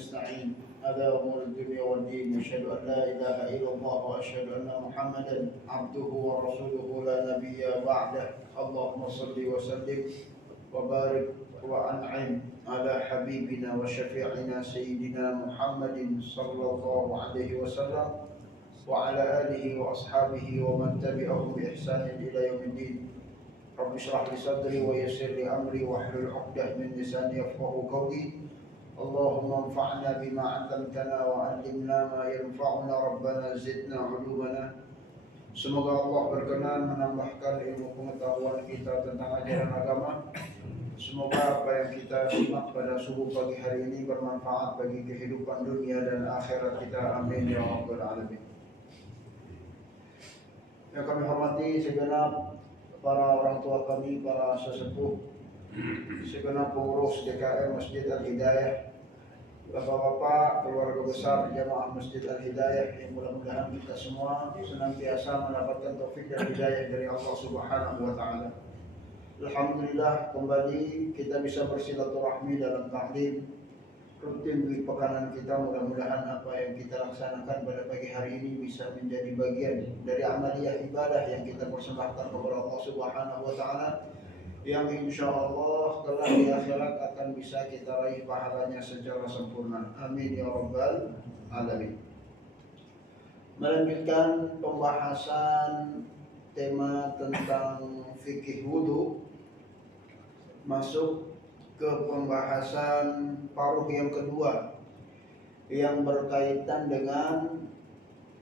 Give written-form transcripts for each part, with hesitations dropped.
نستعين على أمور الدنيا والدين. أشهد أن لا إله إلا الله وأشهد أن محمدا عبده ورسوله لا نبي بعده. اللهم صل وسلم وبارك وأنعم على حبيبنا وشفيعنا سيدنا محمد صلى الله عليه وسلم وعلى آله وأصحابه ومن تبعهم بإحسان إلى يوم الدين. رب اشرح لي صدري ويسر لي أمري واحلل عقدة من لساني يفقهوا قولي. اللهم انفعنا بما علمتنا وعلمنا ما ينفعنا ربنا زدنا علومنا. Semoga Allah berkenan menambahkan ilmu pengetahuan kita tentang ajaran agama. Semoga apa yang kita simak pada subuh pagi hari ini bermanfaat bagi kehidupan dunia dan akhirat kita. Amin ya rabbal alamin. Yang kami hormati segenap para orang tua kami, para sesepuh, segenap pengurus DKM Masjid Al-Hidayah, bapak-bapak, keluarga besar jamaah Masjid Al-Hidayah, yang mudah-mudahan kita semua senantiasa mendapatkan taufik dan hidayah dari Allah Subhanahu wa taala. Alhamdulillah, kembali kita bisa bersilaturahmi dalam taklim rutin di pekanan kita. Mudah-mudahan apa yang kita laksanakan pada pagi hari ini bisa menjadi bagian dari amaliyah ibadah yang kita persembahkan kepada Allah Subhanahu wa taala, yang insya Allah kelak di akhirat akan bisa kita raih pahalanya secara sempurna. Amin ya rabbal alamin. Melanjutkan pembahasan tema tentang fikih wudu, masuk ke pembahasan paruh yang kedua yang berkaitan dengan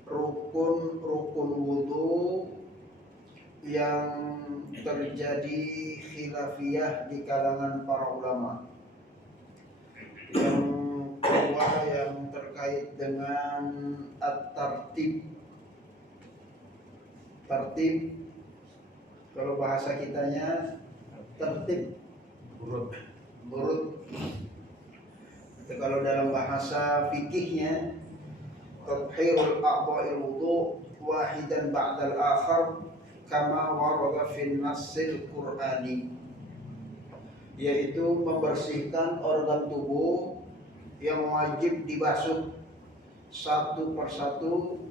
rukun-rukun wudu yang terjadi khilafiyah di kalangan para ulama. Yang kedua yang terkait dengan at-tartib. Tartib, kalau bahasa kitanya tertib, urut. Kalau dalam bahasa fikihnya tathhirul a'dha'il wudu wahidan ba'dal akhar kama warada fil nassil qur'ani, yaitu membersihkan organ tubuh yang wajib dibasuh satu persatu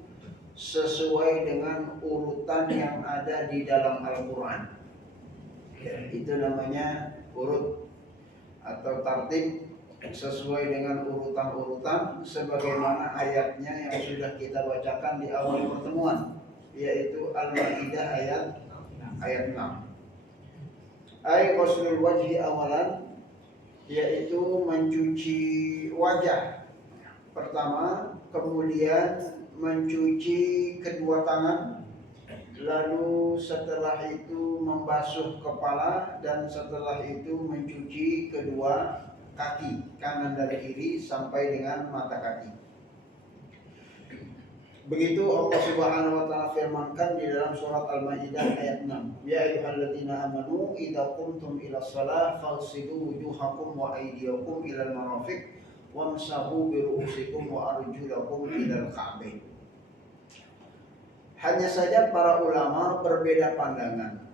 sesuai dengan urutan yang ada di dalam Al-Quran. Ya, itu namanya urut atau tartib, sesuai dengan urutan-urutan sebagaimana ayatnya yang sudah kita bacakan di awal pertemuan, yaitu Al-Maidah ayat 6. Ay ghuslul wajhi awalan, yaitu mencuci wajah pertama, kemudian mencuci kedua tangan, lalu setelah itu membasuh kepala, dan setelah itu mencuci kedua kaki, kanan dan kiri sampai dengan mata kaki. Begitu Allah Subhanahu wa taala firmankan di dalam surat Al-Maidah ayat 6. Ya ayyuhalladzina amanu idza qumtum ila shalah faghsilu wujuhakum wa aydiyakum ilal marafiq wamsahu bi ru'usikum wa arjulakum ilal ka'bain. Hanya saja para ulama berbeda pandangan.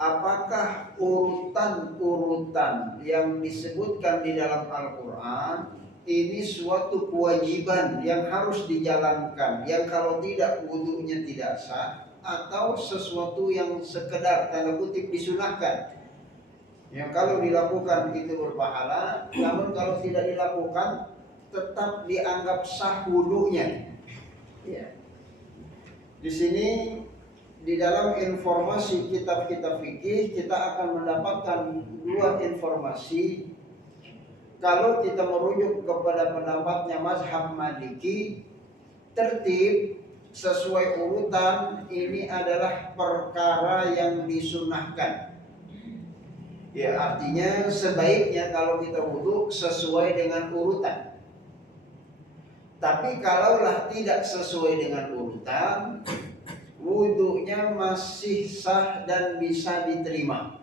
Apakah urutan-urutan yang disebutkan di dalam Al-Quran ini suatu kewajiban yang harus dijalankan, yang kalau tidak wudunya tidak sah, atau sesuatu yang sekedar tanda kutip disunahkan, yang kalau dilakukan itu berpahala, namun kalau tidak dilakukan tetap dianggap sah wudunya. Ya. Di sini di dalam informasi kitab-kitab fikih kita akan mendapatkan dua informasi. Kalau kita merujuk kepada pendapatnya mazhab Maliki, tertib sesuai urutan ini adalah perkara yang disunahkan. Ya, artinya sebaiknya kalau kita wudu sesuai dengan urutan. Tapi kalaulah tidak sesuai dengan urutan, wudunya masih sah dan bisa diterima.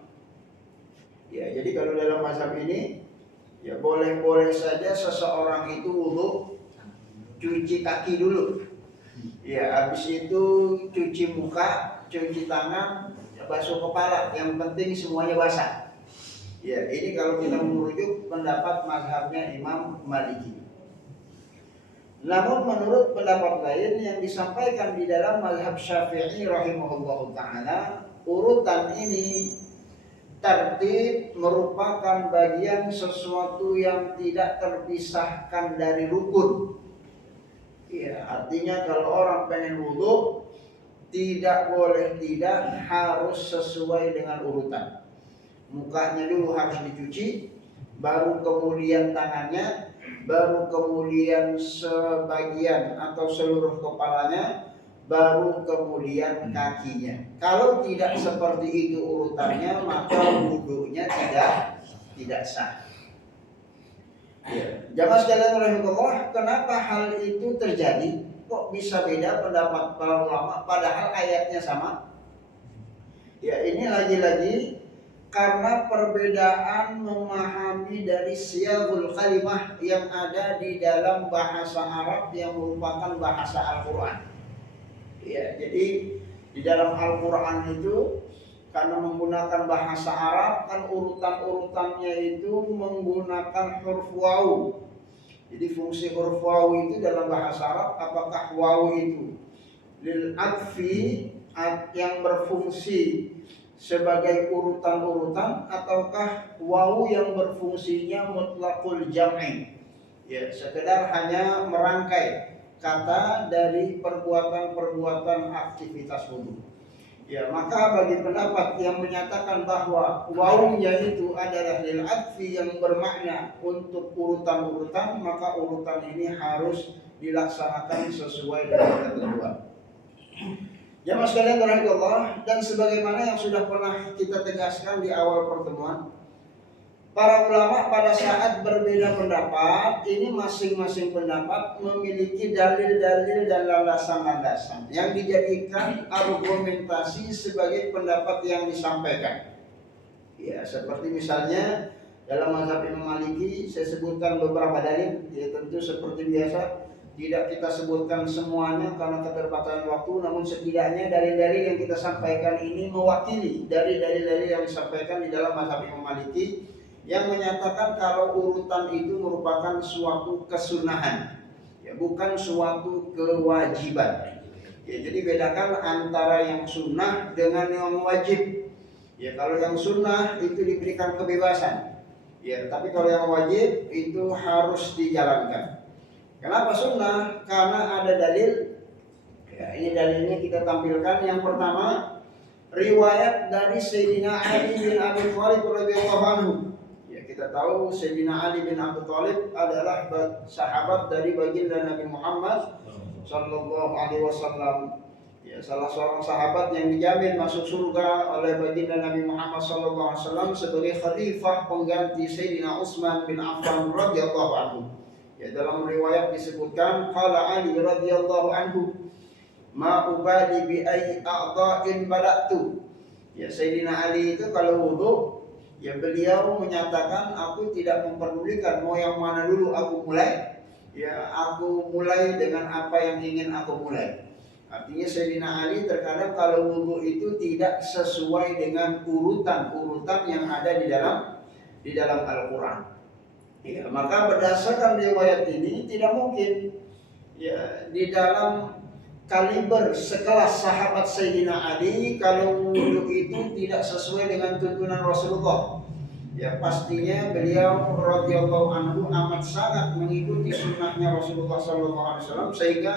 Ya, jadi kalau dalam mazhab ini, ya boleh-boleh saja seseorang itu wudu cuci kaki dulu. Ya, habis itu cuci muka, cuci tangan, basuh kepala. Yang penting semuanya basah. Ya, ini kalau kita merujuk pendapat mazhabnya Imam Maliki. Namun menurut pendapat lain yang disampaikan di dalam mazhab Syafi'i rahimahullahu taala, urutan ini tertib merupakan bagian sesuatu yang tidak terpisahkan dari rukun. Ya, artinya kalau orang pengen wudhu, tidak boleh tidak harus sesuai dengan urutan. Mukanya dulu harus dicuci, baru kemudian tangannya, baru kemudian sebagian atau seluruh kepalanya, baru kemudian kakinya. Kalau tidak seperti itu urutannya, maka wudhunya tidak sah. Ya. Jamaah sekalian rahimahullah, kenapa hal itu terjadi? Kok bisa beda pendapat para ulama padahal ayatnya sama? Ya, ini lagi-lagi karena perbedaan memahami dari siyagul kalimah yang ada di dalam bahasa Arab yang merupakan bahasa Al-Qur'an. Ya, jadi di dalam Al-Qur'an itu karena menggunakan bahasa Arab kan urutan-urutannya itu menggunakan huruf wawu. Jadi fungsi huruf wawu itu dalam bahasa Arab, apakah wawu itu lil adfi yang berfungsi sebagai urutan-urutan ataukah wawu yang berfungsinya mutlaqul jam'i, ya sekedar hanya merangkai kata dari perbuatan-perbuatan aktivitas wudu. Ya, maka bagi pendapat yang menyatakan bahwa wawunya itu adalah lil adfi yang bermakna untuk urutan-urutan, maka urutan ini harus dilaksanakan sesuai dengan ketentuan. Jamaah sekalian rahimahullah, dan sebagaimana yang sudah pernah kita tegaskan di awal pertemuan, para ulama pada saat berbeda pendapat, ini masing-masing pendapat memiliki dalil-dalil dan landasan-landasan yang dijadikan argumentasi sebagai pendapat yang disampaikan. Ya, seperti misalnya dalam mazhab Imam Maliki, saya sebutkan beberapa dalil, ya tentu seperti biasa tidak kita sebutkan semuanya karena keterbatasan waktu, namun setidaknya dalil-dalil yang kita sampaikan ini mewakili dari dalil-dalil yang disampaikan di dalam mazhab Imam Maliki yang menyatakan kalau urutan itu merupakan suatu kesunahan, ya bukan suatu kewajiban. Ya, jadi bedakan antara yang sunnah dengan yang wajib. Ya, kalau yang sunnah itu diberikan kebebasan. Ya, tapi kalau yang wajib itu harus dijalankan. Kenapa sunnah? Karena ada dalil. Ya, ini dalilnya kita tampilkan. Yang pertama, riwayat dari Sayyidina Ali bin Abi Thalib radhiyallahu anhu. Kita tahu Sayyidina Ali bin Abi Thalib adalah sahabat dari baginda Nabi Muhammad sallallahu alaihi wasallam. Ya, salah seorang sahabat yang dijamin masuk surga oleh baginda Nabi Muhammad sallallahu alaihi wasallam sebagai khalifah pengganti Sayyidina Utsman bin Affan radhiyallahu anhu. Ya, dalam riwayat disebutkan qala Ali radhiyallahu anhu ma ubali bi ayyi a'dha'in bada'tu. Ya, Sayyidina Ali itu kalau wudu, ya beliau menyatakan aku tidak memperdulikan mau yang mana dulu aku mulai. Ya, aku mulai dengan apa yang ingin aku mulai. Artinya Sayyidina Ali terkadang kalau wudu itu tidak sesuai dengan urutan-urutan yang ada di dalam Al-Qur'an. Ya, maka berdasarkan riwayat ini tidak mungkin ya di dalam kaliber sekelas sahabat Sayyidina Ali kalau wudu itu tidak sesuai dengan tuntunan Rasulullah. Ya pastinya beliau radhiyallahu anhu amat sangat mengikuti sunnahnya Rasulullah sallallahu alaihi wasallam sehingga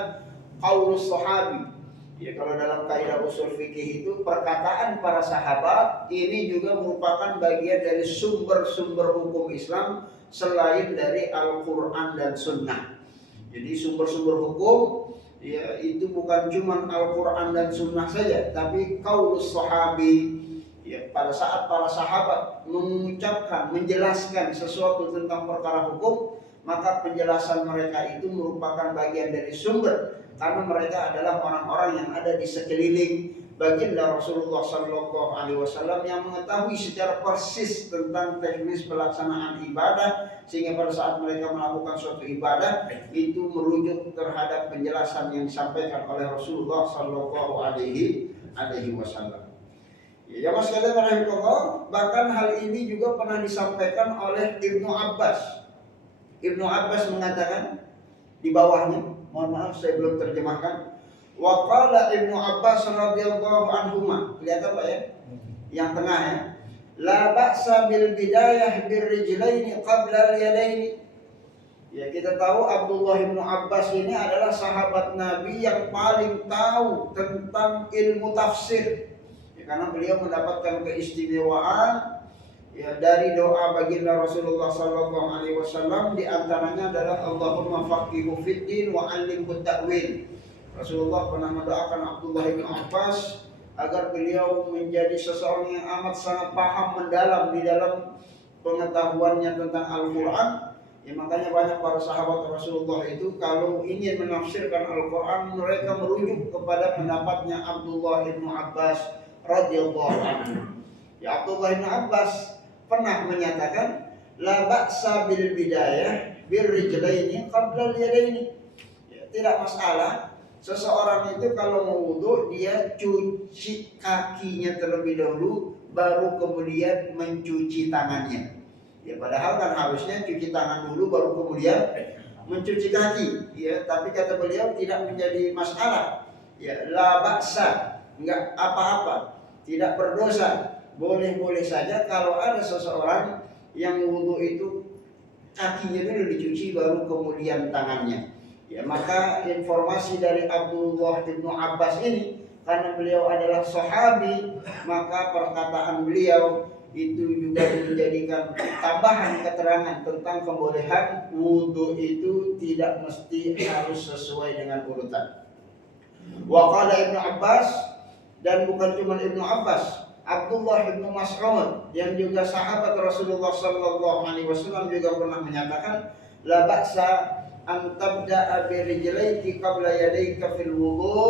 qaulus sahabi. Ya kalau dalam kaidah usul fikih itu perkataan para sahabat ini juga merupakan bagian dari sumber-sumber hukum Islam selain dari Al-Qur'an dan Sunnah. Jadi sumber-sumber hukum ya itu bukan cuma Al-Qur'an dan Sunnah saja, tapi qaulus sahabi. Ya, pada saat para sahabat mengucapkan, menjelaskan sesuatu tentang perkara hukum, maka penjelasan mereka itu merupakan bagian dari sumber, karena mereka adalah orang-orang yang ada di sekeliling baginda Rasulullah Sallallahu Alaihi Wasallam yang mengetahui secara persis tentang teknis pelaksanaan ibadah, sehingga pada saat mereka melakukan suatu ibadah itu merujuk terhadap penjelasan yang disampaikan oleh Rasulullah Sallallahu Alaihi Wasallam. Ya, jamaah sekalian rahimahullah, bahkan hal ini juga pernah disampaikan oleh Ibnu Abbas. Ibnu Abbas mengatakan, di bawahnya. Mohon maaf saya belum terjemahkan. Wa qala Ibnu Abbas radhiyallahu anhuma. Kelihatan Pak ya? Yang tengah ya. La ba'sa bil bidayah bir rijlaini qabla al yadaini. Ya, kita tahu Abdullah bin Abbas ini adalah sahabat Nabi yang paling tahu tentang ilmu tafsir. Ya, karena beliau mendapatkan keistimewaan ya dari doa baginda Rasulullah sallallahu alaihi wasallam, di antaranya adalah Allahumma faqihu fid din wa 'allimhu ta'wil. Rasulullah pernah mendoakan Abdullah bin Abbas agar beliau menjadi seseorang yang amat sangat paham mendalam di dalam pengetahuannya tentang Al-Qur'an. Ya, makanya banyak para sahabat Rasulullah itu kalau ingin menafsirkan Al-Quran, mereka merujuk kepada pendapatnya Abdullah bin Abbas radhiyallahu anhu. Ya, Abdullah bin Abbas pernah menyatakan la ba'sa bil bidayah bir rijlaini qabla al yadaini. Ya, tidak masalah seseorang itu kalau mau wudu dia cuci kakinya terlebih dahulu baru kemudian mencuci tangannya. Ya, padahal kan harusnya cuci tangan dulu baru kemudian mencuci kaki. Ya, tapi kata beliau tidak menjadi masalah. Ya, la ba'sa, enggak apa-apa, tidak berdosa. Boleh-boleh saja kalau ada seseorang yang wudu itu kakinya dulu dicuci baru kemudian tangannya. Ya, maka informasi dari Abdullah bin Abbas ini karena beliau adalah sahabi, maka perkataan beliau itu juga menjadikan tambahan keterangan tentang kebolehan wudu itu tidak mesti harus sesuai dengan urutan. Wa qala Ibnu Abbas, dan bukan cuma Ibnu Abbas, Abdullah bin Mas'ud yang juga sahabat Rasulullah sallallahu alaihi wasallam juga pernah menyatakan la ba'sa an tabda'a bi rijlaiki qabla yadayka fil wudu,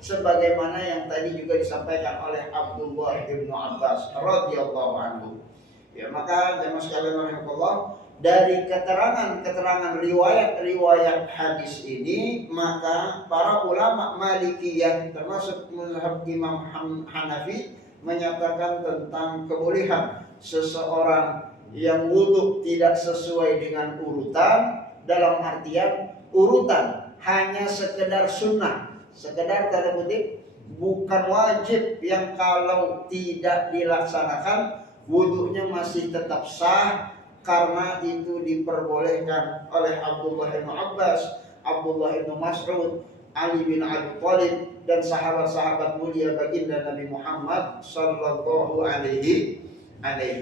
sebagaimana yang tadi juga disampaikan oleh Abdullah bin Abbas radhiyallahu anhu. Ya, maka jemaah sekalian rahimakumullah, dari keterangan-keterangan riwayat hadis ini, maka para ulama Malikiyah termasuk mazhab Imam Hanafi menyatakan tentang kebolehan seseorang yang wudu tidak sesuai dengan urutan, dalam artian urutan hanya sekedar sunnah, sekedar tanda kutip, bukan wajib, yang kalau tidak dilaksanakan wudunya masih tetap sah, karena itu diperbolehkan oleh Abdullah bin Abbas, Abdullah bin Mas'ud, Ali bin Abi Thalib, dan sahabat-sahabat mulia baginda Nabi Muhammad sallallahu alaihi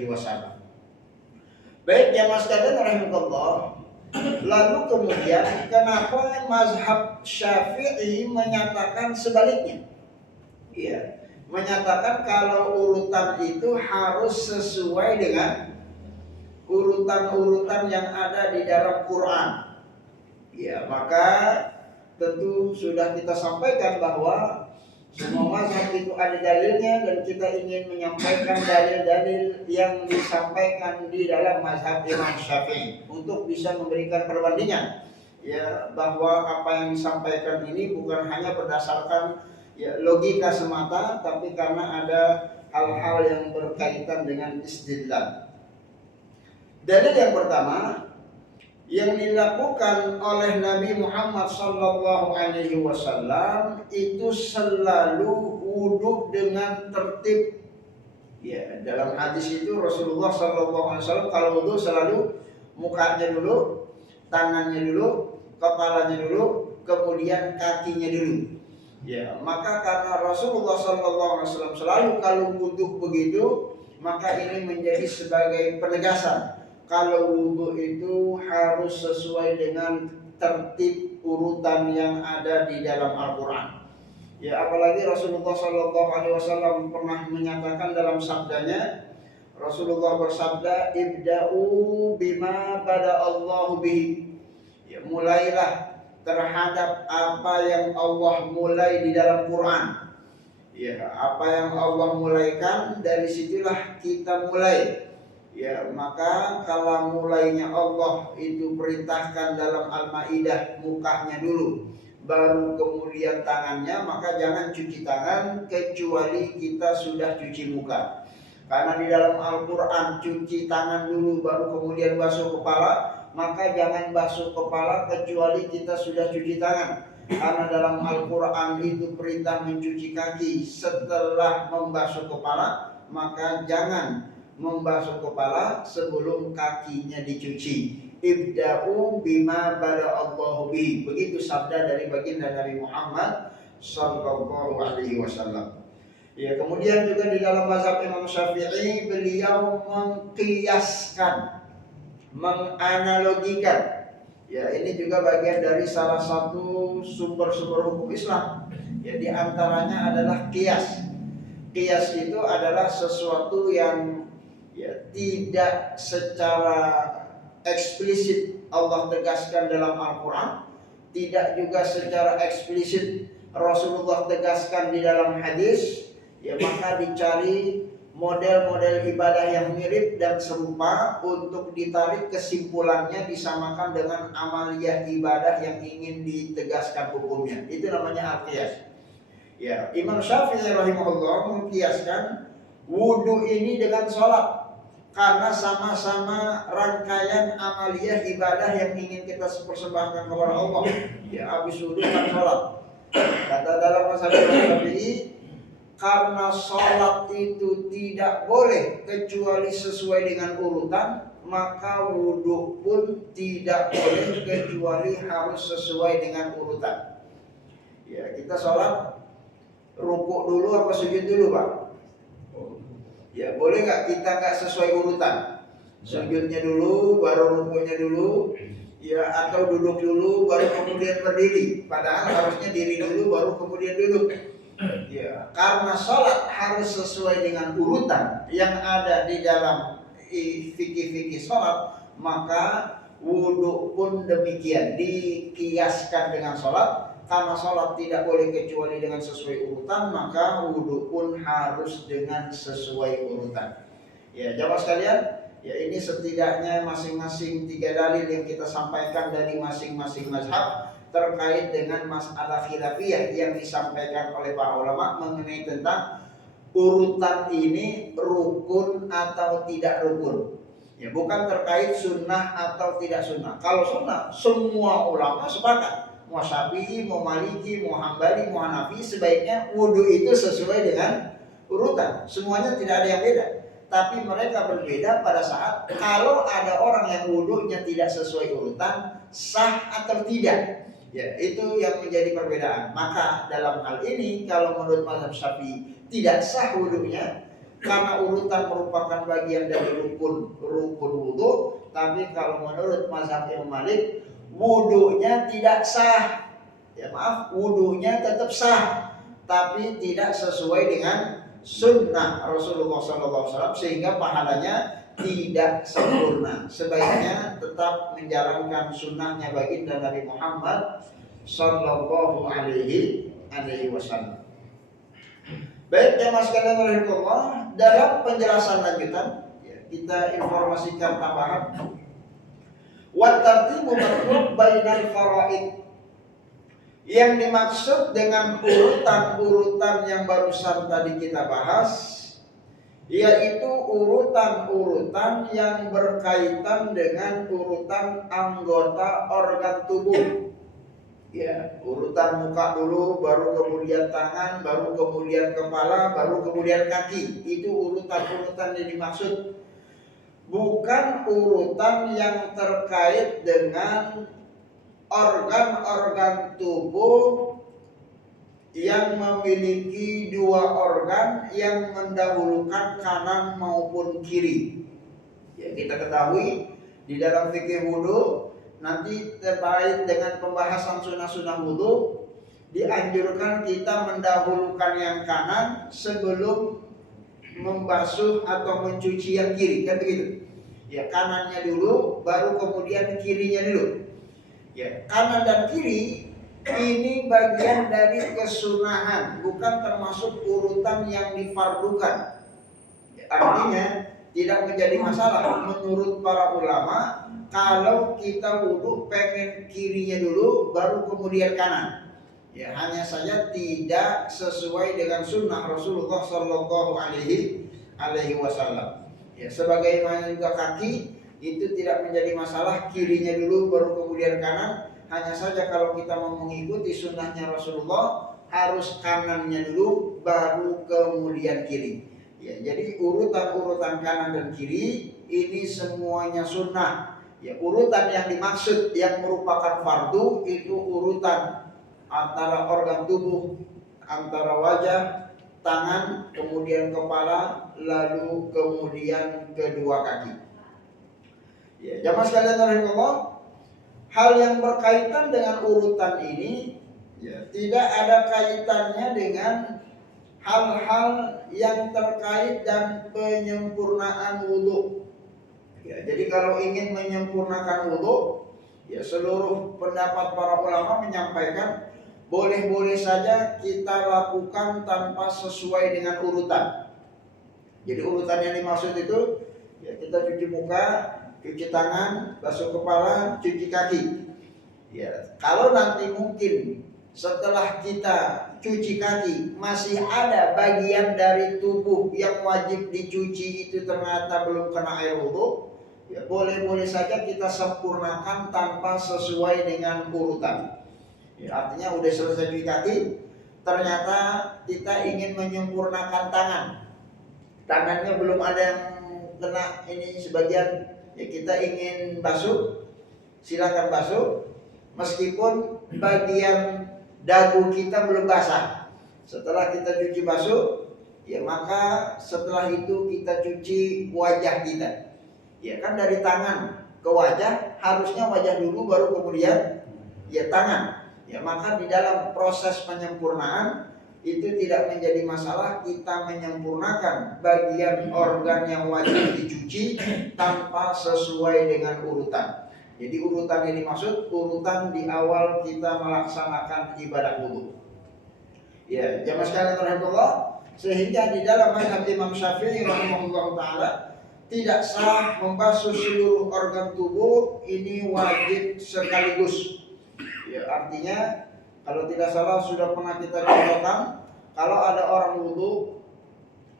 wasallam. Baik jemaah sekalian rahimakumullah, lalu kemudian kenapa mazhab Syafi'i menyatakan sebaliknya? Ya, menyatakan kalau urutan itu harus sesuai dengan urutan-urutan yang ada di dalam Quran. Ya, maka tentu sudah kita sampaikan bahwa semua mazhab itu ada dalilnya, dan kita ingin menyampaikan dalil-dalil yang disampaikan di dalam mazhab Imam Syafi'i untuk bisa memberikan perbandingan, ya, bahwa apa yang disampaikan ini bukan hanya berdasarkan ya logika semata, tapi karena ada hal-hal yang berkaitan dengan istidlal. Dalil yang pertama yang dilakukan oleh Nabi Muhammad sallallahu alaihi wasallam itu selalu wudu dengan tertib. Ya, dalam hadis itu Rasulullah sallallahu alaihi wasallam kalau wudu selalu mukanya dulu, tangannya dulu, kepalanya dulu, kemudian kakinya dulu. Ya, maka karena Rasulullah sallallahu alaihi wasallam selalu kalau wudu begitu, maka ini menjadi sebagai penegasan kalau wudu itu harus sesuai dengan tertib urutan yang ada di dalam Al-Quran. Ya, apalagi Rasulullah Sallallahu Alaihi Wasallam pernah menyatakan dalam sabdanya, Rasulullah bersabda, ibda'u bima bada Allahu bihi. Ya, mulailah terhadap apa yang Allah mulai di dalam Quran. Ya, apa yang Allah mulaikan, dari situlah kita mulai. Ya, maka kalau mulainya Allah itu perintahkan dalam Al-Maidah mukanya dulu, baru kemudian tangannya, maka jangan cuci tangan kecuali kita sudah cuci muka. Karena di dalam Al-Quran cuci tangan dulu baru kemudian basuh kepala, maka jangan basuh kepala kecuali kita sudah cuci tangan. Karena dalam Al-Quran itu perintah mencuci kaki setelah membasuh kepala, maka jangan membasuh kepala sebelum kakinya dicuci. Ibda'u bima bada'allahu bihi. Begitu sabda dari baginda Nabi Muhammad sallallahu alaihi wasallam. Ya, kemudian juga di dalam mazhab Imam Syafi'i beliau mengkiaskan, menganalogikan. Ya, ini juga bagian dari salah satu sumber-sumber hukum Islam. Ya, di antaranya adalah qiyas. Qiyas itu adalah sesuatu yang tidak secara eksplisit Allah tegaskan dalam Al-Quran, tidak juga secara eksplisit Rasulullah tegaskan di dalam hadis. Ya, maka dicari model-model ibadah yang mirip dan serupa untuk ditarik kesimpulannya disamakan dengan amaliyah ibadah yang ingin ditegaskan hukumnya. Itu namanya al-qiyas. Ya, Imam Syafi'i rahimahullah mengkiaskan wudu ini dengan sholat karena sama-sama rangkaian amaliyah ibadah yang ingin kita persembahkan kepada Allah. Ya, habis wudu kan sholat. Kata dalam mazhab Syafi'i, karena sholat itu tidak boleh kecuali sesuai dengan urutan, maka wudhu pun tidak boleh kecuali harus sesuai dengan urutan. Ya, kita sholat rukuk dulu apa sujud dulu, Pak? Ya, boleh nggak kita nggak sesuai urutan? Sujudnya dulu, baru rukuknya dulu, ya, atau duduk dulu, baru kemudian berdiri. Padahal harusnya diri dulu, baru kemudian duduk. Ya, karena sholat harus sesuai dengan urutan yang ada di dalam fikih-fikih sholat, maka wudhu pun demikian dikiaskan dengan sholat. Karena sholat tidak boleh kecuali dengan sesuai urutan, maka wudhu pun harus dengan sesuai urutan. Ya, jamaah sekalian, ya, ini setidaknya masing-masing 3 dalil yang kita sampaikan dari masing-masing mazhab terkait dengan masalah khilafiyah yang disampaikan oleh para ulama mengenai tentang urutan ini rukun atau tidak rukun. Ya, bukan terkait sunnah atau tidak sunnah. Kalau sunnah, semua ulama sepakat. Mau Syafi'i, mau Maliki, mau Hambali, mau Hanafi, sebaiknya wudhu itu sesuai dengan urutan. Semuanya tidak ada yang beda. Tapi mereka berbeda pada saat kalau ada orang yang wudhunya tidak sesuai urutan, sah atau tidak. Ya, itu yang menjadi perbedaan. Maka dalam hal ini kalau menurut mazhab Syafi'i tidak sah wudhunya karena urutan merupakan bagian dari rukun wudhu. Tapi kalau menurut mazhab Imam Malik, wudhunya tidak sah. Ya, maaf, wudhunya tetap sah, tapi tidak sesuai dengan sunnah Rasulullah SAW sehingga pahalanya tidak sempurna. Sebaiknya tetap menjalankan sunnahnya baginda Nabi Muhammad sallallahu alaihi wasallam. Baik, jamaah sekalian rahimahullah, dalam penjelasan lanjutan kita informasikan tambahan. Wa tartibu matlub bainal faraid. Yang dimaksud dengan urutan-urutan yang barusan tadi kita bahas, yaitu urutan-urutan yang berkaitan dengan urutan anggota organ tubuh. Ya, urutan muka dulu, baru kemudian tangan, baru kemudian kepala, baru kemudian kaki. Itu urutan-urutan yang dimaksud. Bukan urutan yang terkait dengan organ-organ tubuh yang memiliki 2 organ yang mendahulukan kanan maupun kiri. Ya, kita ketahui di dalam fikih wudu nanti terkait dengan pembahasan sunnah-sunnah wudu dianjurkan kita mendahulukan yang kanan sebelum membasuh atau mencuci yang kiri, kan begitu? Ya, kanannya dulu baru kemudian kirinya dulu. Ya, kanan dan kiri ini bagian dari kesunahan, bukan termasuk urutan yang difardukan. Artinya tidak menjadi masalah menurut para ulama kalau kita wudu pengen kirinya dulu baru kemudian kanan. Ya, hanya saja tidak sesuai dengan sunnah Rasulullah Sallallahu Alaihi Wasallam. Ya, sebagaimana juga kaki itu tidak menjadi masalah, kirinya dulu baru kemudian kanan. Hanya saja kalau kita mau mengikuti sunnahnya Rasulullah, harus kanannya dulu baru kemudian kiri. Ya, jadi urutan-urutan kanan dan kiri ini semuanya sunnah. Ya, urutan yang dimaksud yang merupakan fardu itu urutan antara organ tubuh, antara wajah, tangan, kemudian kepala, lalu kemudian kedua kaki. Ya, jamaah sekalian rahimahullah, hal yang berkaitan dengan urutan ini ya, tidak ada kaitannya dengan hal-hal yang terkait dan penyempurnaan wudhu. Ya, jadi kalau ingin menyempurnakan wudhu, ya seluruh pendapat para ulama menyampaikan boleh-boleh saja kita lakukan tanpa sesuai dengan urutan. Jadi urutan yang dimaksud itu ya, kita cuci muka, cuci tangan, basuh kepala, cuci kaki. Ya, kalau nanti mungkin setelah kita cuci kaki masih ada bagian dari tubuh yang wajib dicuci itu ternyata belum kena air wudhu, ya boleh-boleh saja kita sempurnakan tanpa sesuai dengan urutan. Ya, artinya udah selesai cuci kaki, ternyata kita ingin menyempurnakan tangannya belum ada yang kena ini sebagian, ya kita ingin basuh, silakan basuh meskipun bagian dagu kita belum basah. Setelah kita cuci basuh, ya maka setelah itu kita cuci wajah kita. Ya kan dari tangan ke wajah, harusnya wajah dulu baru kemudian ya tangan. Ya maka di dalam proses penyempurnaan itu tidak menjadi masalah kita menyempurnakan bagian organ yang wajib dicuci tanpa sesuai dengan urutan. Jadi urutan yang dimaksud urutan di awal kita melaksanakan ibadah wudu. Ya, jamaah sekalian rahimahullah, sehingga di dalam mazhab Imam Syafi'i rahimahullah taala tidak sah membasuh seluruh organ tubuh ini wajib sekaligus. Ya, artinya kalau tidak salah sudah pernah kita contohkan, kalau ada orang wudu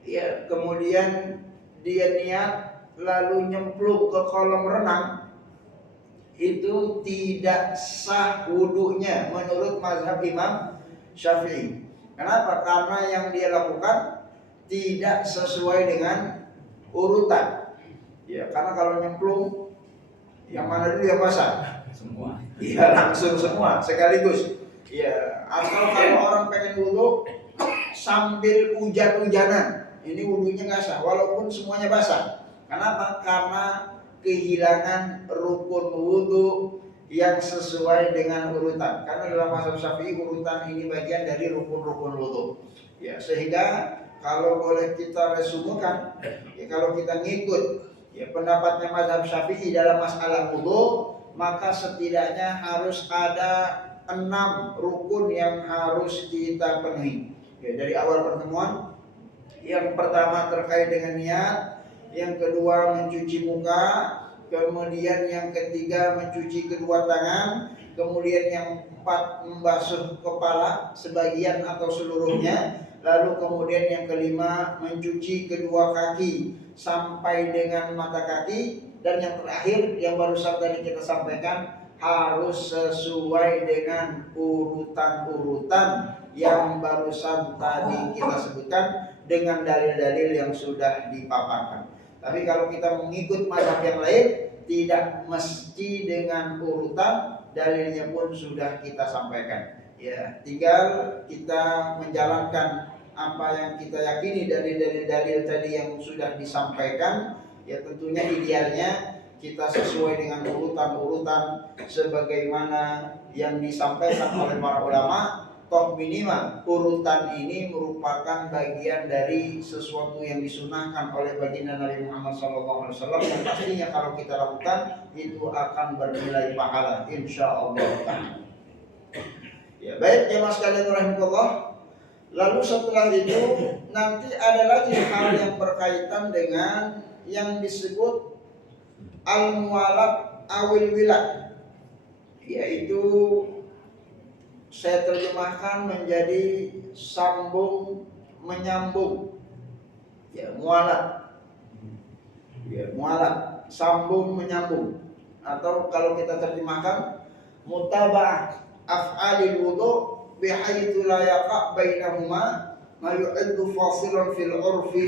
ya kemudian dia niat lalu nyemplung ke kolam renang, itu tidak sah wudunya menurut mazhab Imam Syafi'i. Kenapa? Karena yang dia lakukan tidak sesuai dengan urutan. Ya, karena kalau nyemplung yang mana dulu yang basah? Semua. Iya, langsung semua sekaligus. Ya, atau kalau orang pengen wudu sambil hujan-hujanan, ini wudunya nggak sah walaupun semuanya basah. Kenapa? Karena kehilangan rukun wudu yang sesuai dengan urutan. Karena dalam mazhab Syafi'i urutan ini bagian dari rukun-rukun wudu. Ya, sehingga kalau boleh kita resumkan, ya kalau kita ngikut ya pendapatnya mazhab Syafi'i dalam masalah wudu, maka setidaknya harus ada 6 rukun yang harus kita penuhi. Ya, dari awal pertemuan, yang pertama terkait dengan niat, yang kedua mencuci muka, kemudian yang ketiga mencuci kedua tangan, kemudian yang keempat membasuh kepala sebagian atau seluruhnya, lalu kemudian yang kelima mencuci kedua kaki sampai dengan mata kaki, dan yang terakhir yang barusan tadi kita sampaikan harus sesuai dengan urutan-urutan yang barusan tadi kita sebutkan dengan dalil-dalil yang sudah dipaparkan. Tapi kalau kita mengikut mazhab yang lain, tidak mesti dengan urutan, dalilnya pun sudah kita sampaikan. Ya, tinggal kita menjalankan apa yang kita yakini dari dalil-dalil tadi yang sudah disampaikan. Ya, tentunya idealnya kita sesuai dengan urutan-urutan sebagaimana yang disampaikan oleh para ulama. Toh minimal urutan ini merupakan bagian dari sesuatu yang disunahkan oleh baginda Nabi Muhammad SAW, yang pastinya kalau kita lakukan itu akan bernilai pahala insyaallah. Ya, baik jemaah sekalian rahimahullah. Lalu setelah itu nanti ada lagi hal yang berkaitan dengan yang disebut al-muwalat awil wilad, yaitu saya terjemahkan menjadi sambung menyambung. Ya, mualat. Ya, mualat. sambung menyambung, atau kalau kita terjemahkan mutaba'ah af'alil wudu bihaitsu la yaqa' bainahuma ma yu'addu fasilan fil 'urfi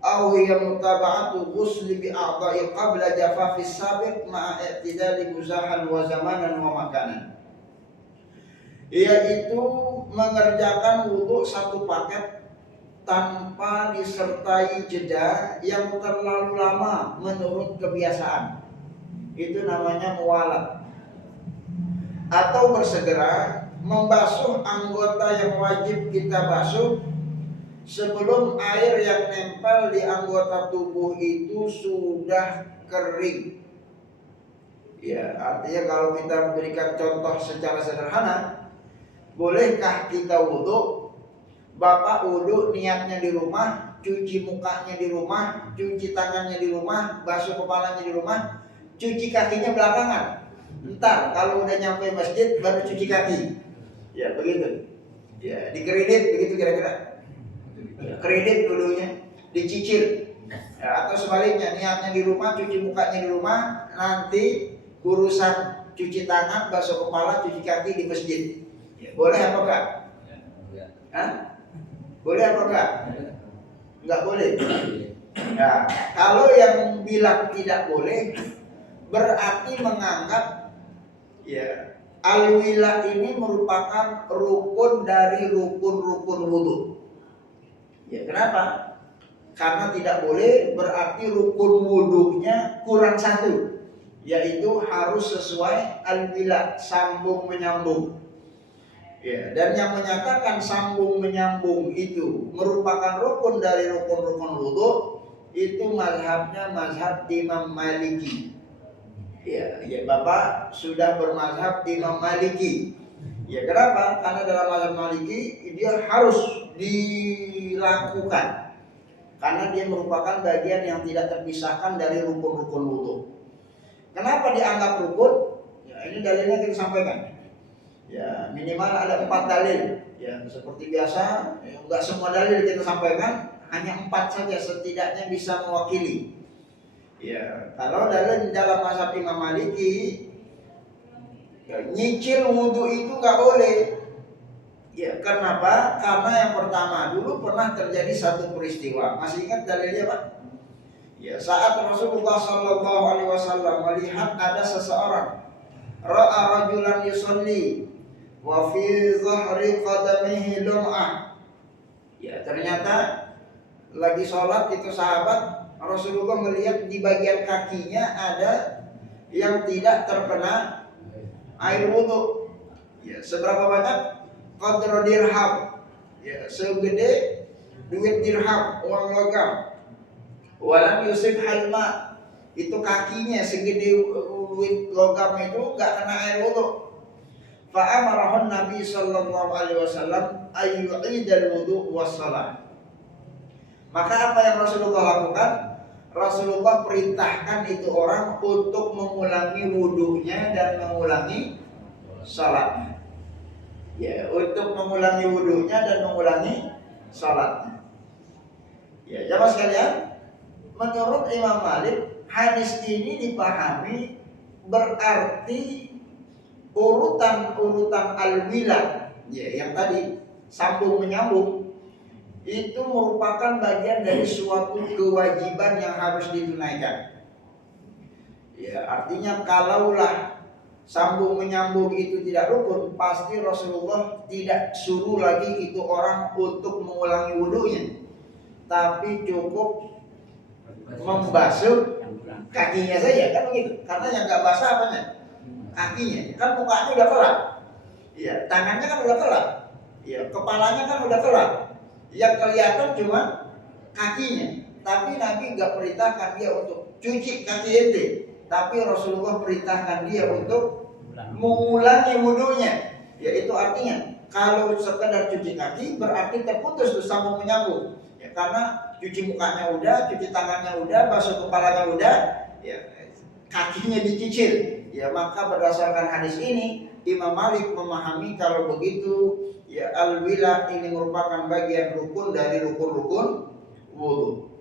aw hiya mutaba'atu ghusli bi a'dha'i qabla jafafis sabiq ma'a i'tidali muzahan wa zamanan wa makanan, yaitu mengerjakan wudu satu paket tanpa disertai jeda yang terlalu lama menurut kebiasaan. Itu namanya muwalat. Atau bersegera membasuh anggota yang wajib kita basuh sebelum air yang nempel di anggota tubuh itu sudah kering. Ya, artinya kalau kita berikan contoh secara sederhana, bolehkah kita wudu? Bapak wudu niatnya di rumah, cuci mukanya di rumah, cuci tangannya di rumah, basuh kepalanya di rumah, cuci kakinya belakangan. Entar kalau udah nyampe masjid baru cuci kaki. Ya begitu. Ya dikredit begitu kira-kira. Ya, kredit dulunya, dicicil. Ya, atau sebaliknya niatnya di rumah, cuci mukanya di rumah, nanti urusan cuci tangan, basuh kepala, cuci kaki di masjid. Ya, boleh apa enggak? Hah? Boleh apa enggak? Enggak boleh. Nah, kalau yang bilang tidak boleh berarti menganggap ya al-wila ini merupakan rukun dari rukun-rukun wudu. Ya, kenapa? Karena tidak boleh berarti rukun wudunya kurang satu, yaitu harus sesuai al-wila, sambung menyambung. Ya, dan yang menyatakan sambung menyambung itu merupakan rukun dari rukun-rukun wudu itu mazhabnya mazhab Imam Maliki. Ya, Bapak sudah bermazhab Imam Maliki. Ya, kenapa? Karena dalam mazhab Maliki dia harus dilakukan. Karena dia merupakan bagian yang tidak terpisahkan dari rukun-rukun wudu. Kenapa dianggap rukun? Ya, ini dalilnya kita sampaikan. Ya, minimal ada 4 dalil. Ya, seperti biasa, enggak semua dalil kita sampaikan, hanya 4 saja setidaknya bisa mewakili. Ya, kalau dalam mazhab Imam Maliki, ya, nyicil wudu itu nggak boleh. Ya, kenapa? Karena yang pertama dulu pernah terjadi satu peristiwa. Masih ingat dalilnya, Pak? Ya, saat Rasulullah Shallallahu Alaihi Wasallam melihat ada seseorang ra'a rajulan yusalli wa fi zahri qadamihi lum'ah. Ya, ternyata lagi sholat itu sahabat Rasulullah melihat di bagian kakinya ada yang tidak terkena air wudu. Ya, seberapa banyak? Qadra dirham. Ya, segede duit dirham, uang logam. Walam yusib halma. Itu kakinya segede duit logam itu enggak kena air wudu. Fa amarahun Nabi sallallahu alaihi wasallam ayyu'idal wudu wassalah. Maka apa yang Rasulullah lakukan? Rasulullah perintahkan itu orang untuk mengulangi wudunya dan mengulangi salatnya. Ya, untuk mengulangi wudunya dan mengulangi salatnya. Ya, jamaah sekalian, menurut Imam Malik, hadis ini dipahami berarti urutan-urutan al-wila, ya, yang tadi sambung menyambung, itu merupakan bagian dari suatu kewajiban yang harus ditunaikan. Ya, artinya kalaulah sambung menyambung itu tidak rukun, pasti Rasulullah tidak suruh lagi itu orang untuk mengulangi wudunya, tapi cukup membasuh kakinya saja, kan begitu. Karena yang nggak basah apanya? Kakinya. Kan mukanya udah kelar. Ya, tangannya kan udah kelar. Ya, kepalanya kan udah kelar. Yang kelihatan cuma kakinya. Tapi Nabi nggak perintahkan dia untuk cuci kaki ente, tapi Rasulullah perintahkan dia untuk mengulangi wudunya. Yaitu artinya kalau sekedar cuci kaki berarti terputus tuh sambung menyambung. Ya, karena cuci mukanya udah, cuci tangannya udah, basuh kepalanya udah, ya, kakinya dicicil. Ya, maka berdasarkan hadis ini Imam Malik memahami kalau begitu ya al-wila ini merupakan bagian rukun dari rukun-rukun wudu.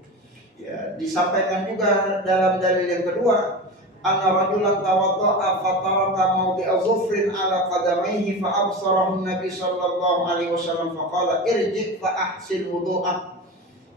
Ya, disampaikan juga dalam dalil yang kedua, anna rajulan tawadda'a fataraka mawdi'a dhufrin ala qadamaihi fa absarahu Nabi sallallahu alaihi wasallam faqala irji' fa ahsin wudu'ak.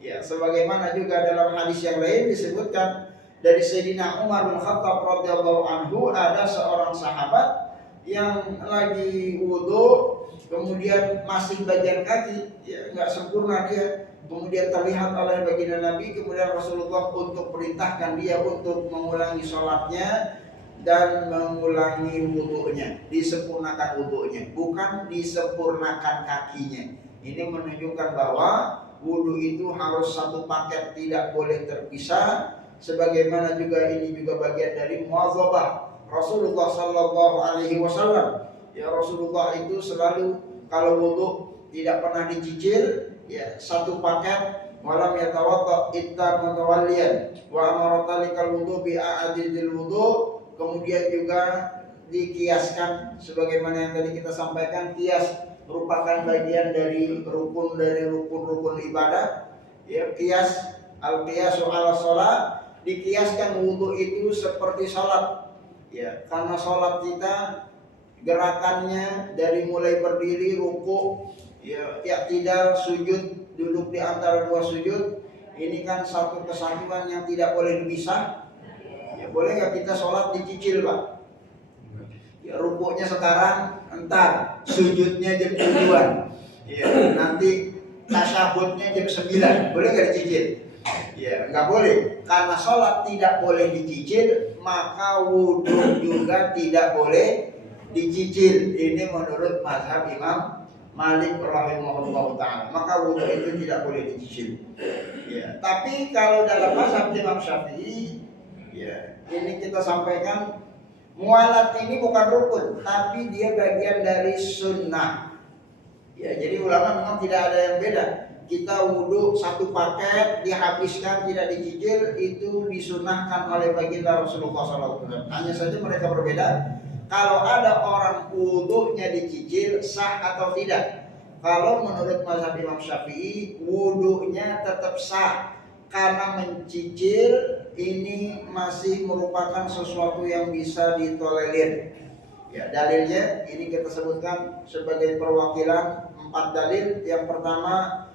Ya, sebagaimana juga dalam hadis yang lain disebutkan dari Sayyidina Umar bin Khattab radhiyallahu anhu, ada seorang sahabat yang lagi wudu, kemudian masih bagian kaki, ya nggak sempurna dia, kemudian terlihat oleh baginda Nabi, kemudian Rasulullah untuk perintahkan dia untuk mengulangi sholatnya dan mengulangi wudunya, disempurnakan wudunya, bukan disempurnakan kakinya. Ini menunjukkan bahwa wudu itu harus satu paket, tidak boleh terpisah. Sebagaimana juga ini juga bagian dari muwadzabah Rasulullah sallallahu alaihi wasallam. Ya, Rasulullah itu selalu kalau wudu tidak pernah dicicil, ya satu paket, walam yatawadda itta mutawalliyan wa amara talikal wudu bi a'adil wudu. Kemudian juga dikiaskan sebagaimana yang tadi kita sampaikan, kias merupakan bagian dari rukun-rukun ibadah. Ya, kias al-qiyasu ala shalah, dikiaskan wudu itu seperti sholat. Ya, karena sholat kita gerakannya dari mulai berdiri, ruku, ya, i'tidal, sujud, duduk di antara dua sujud, ini kan satu kesatuan yang tidak boleh dipisah. Ya, boleh nggak kita sholat dicicil, Pak? Ya, rukunya sekarang, entar sujudnya jam 7-an, ya, nanti tasyahudnya jam 9, boleh nggak dicicil? Ya, nggak boleh. Karena sholat tidak boleh dicicil, maka wudhu juga tidak boleh dicicil. Ini menurut mazhab Imam Malik rahimahullah ta'ala. Maka wudhu itu tidak boleh dicicil. Ya, tapi kalau dalam mazhab Imam Syafi'i, ya, ini kita sampaikan, mualat ini bukan rukun, tapi dia bagian dari sunnah. Ya, jadi ulama memang tidak ada yang beda. Kita wudhu satu paket dihabiskan tidak dicicil, itu disunahkan oleh baginda Rasulullah SAW. Hanya saja mereka berbeda. Kalau ada orang wudhunya dicicil, sah atau tidak? Kalau menurut mazhab Imam Syafi'i, wudhunya tetap sah, karena mencicil ini masih merupakan sesuatu yang bisa ditolerir. Ya, dalilnya ini kita sebutkan sebagai perwakilan 4 dalil. Yang pertama,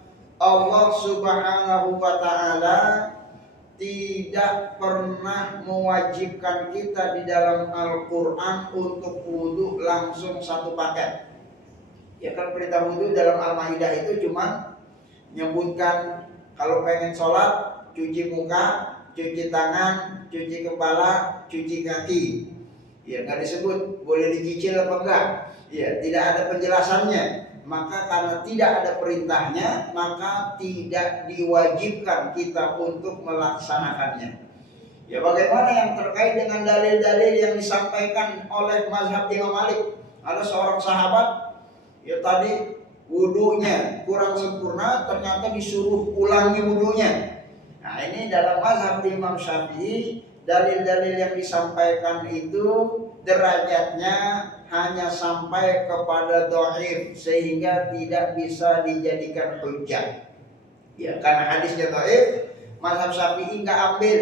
Allah Subhanahu wa ta'ala tidak pernah mewajibkan kita di dalam Al-Quran untuk wudhu langsung satu paket. Ya kan, perintah wudhu dalam Al-Maidah itu cuma menyebutkan kalau pengen sholat, cuci muka, cuci tangan, cuci kepala, cuci kaki. Ya, nggak disebut boleh dicicil apa enggak. Ya, tidak ada penjelasannya. Maka karena tidak ada perintahnya, maka tidak diwajibkan kita untuk melaksanakannya. Ya, bagaimana yang terkait dengan dalil-dalil yang disampaikan oleh mazhab Imam Malik? Ada seorang sahabat, ya tadi wudunya kurang sempurna, ternyata disuruh ulangi wudunya. Nah, ini dalam mazhab Imam Syafi'i, dalil-dalil yang disampaikan itu derajatnya hanya sampai kepada dhaif, sehingga tidak bisa dijadikan hujjah. Ya, karena hadisnya dhaif, mazhab Syafi'i nggak ambil,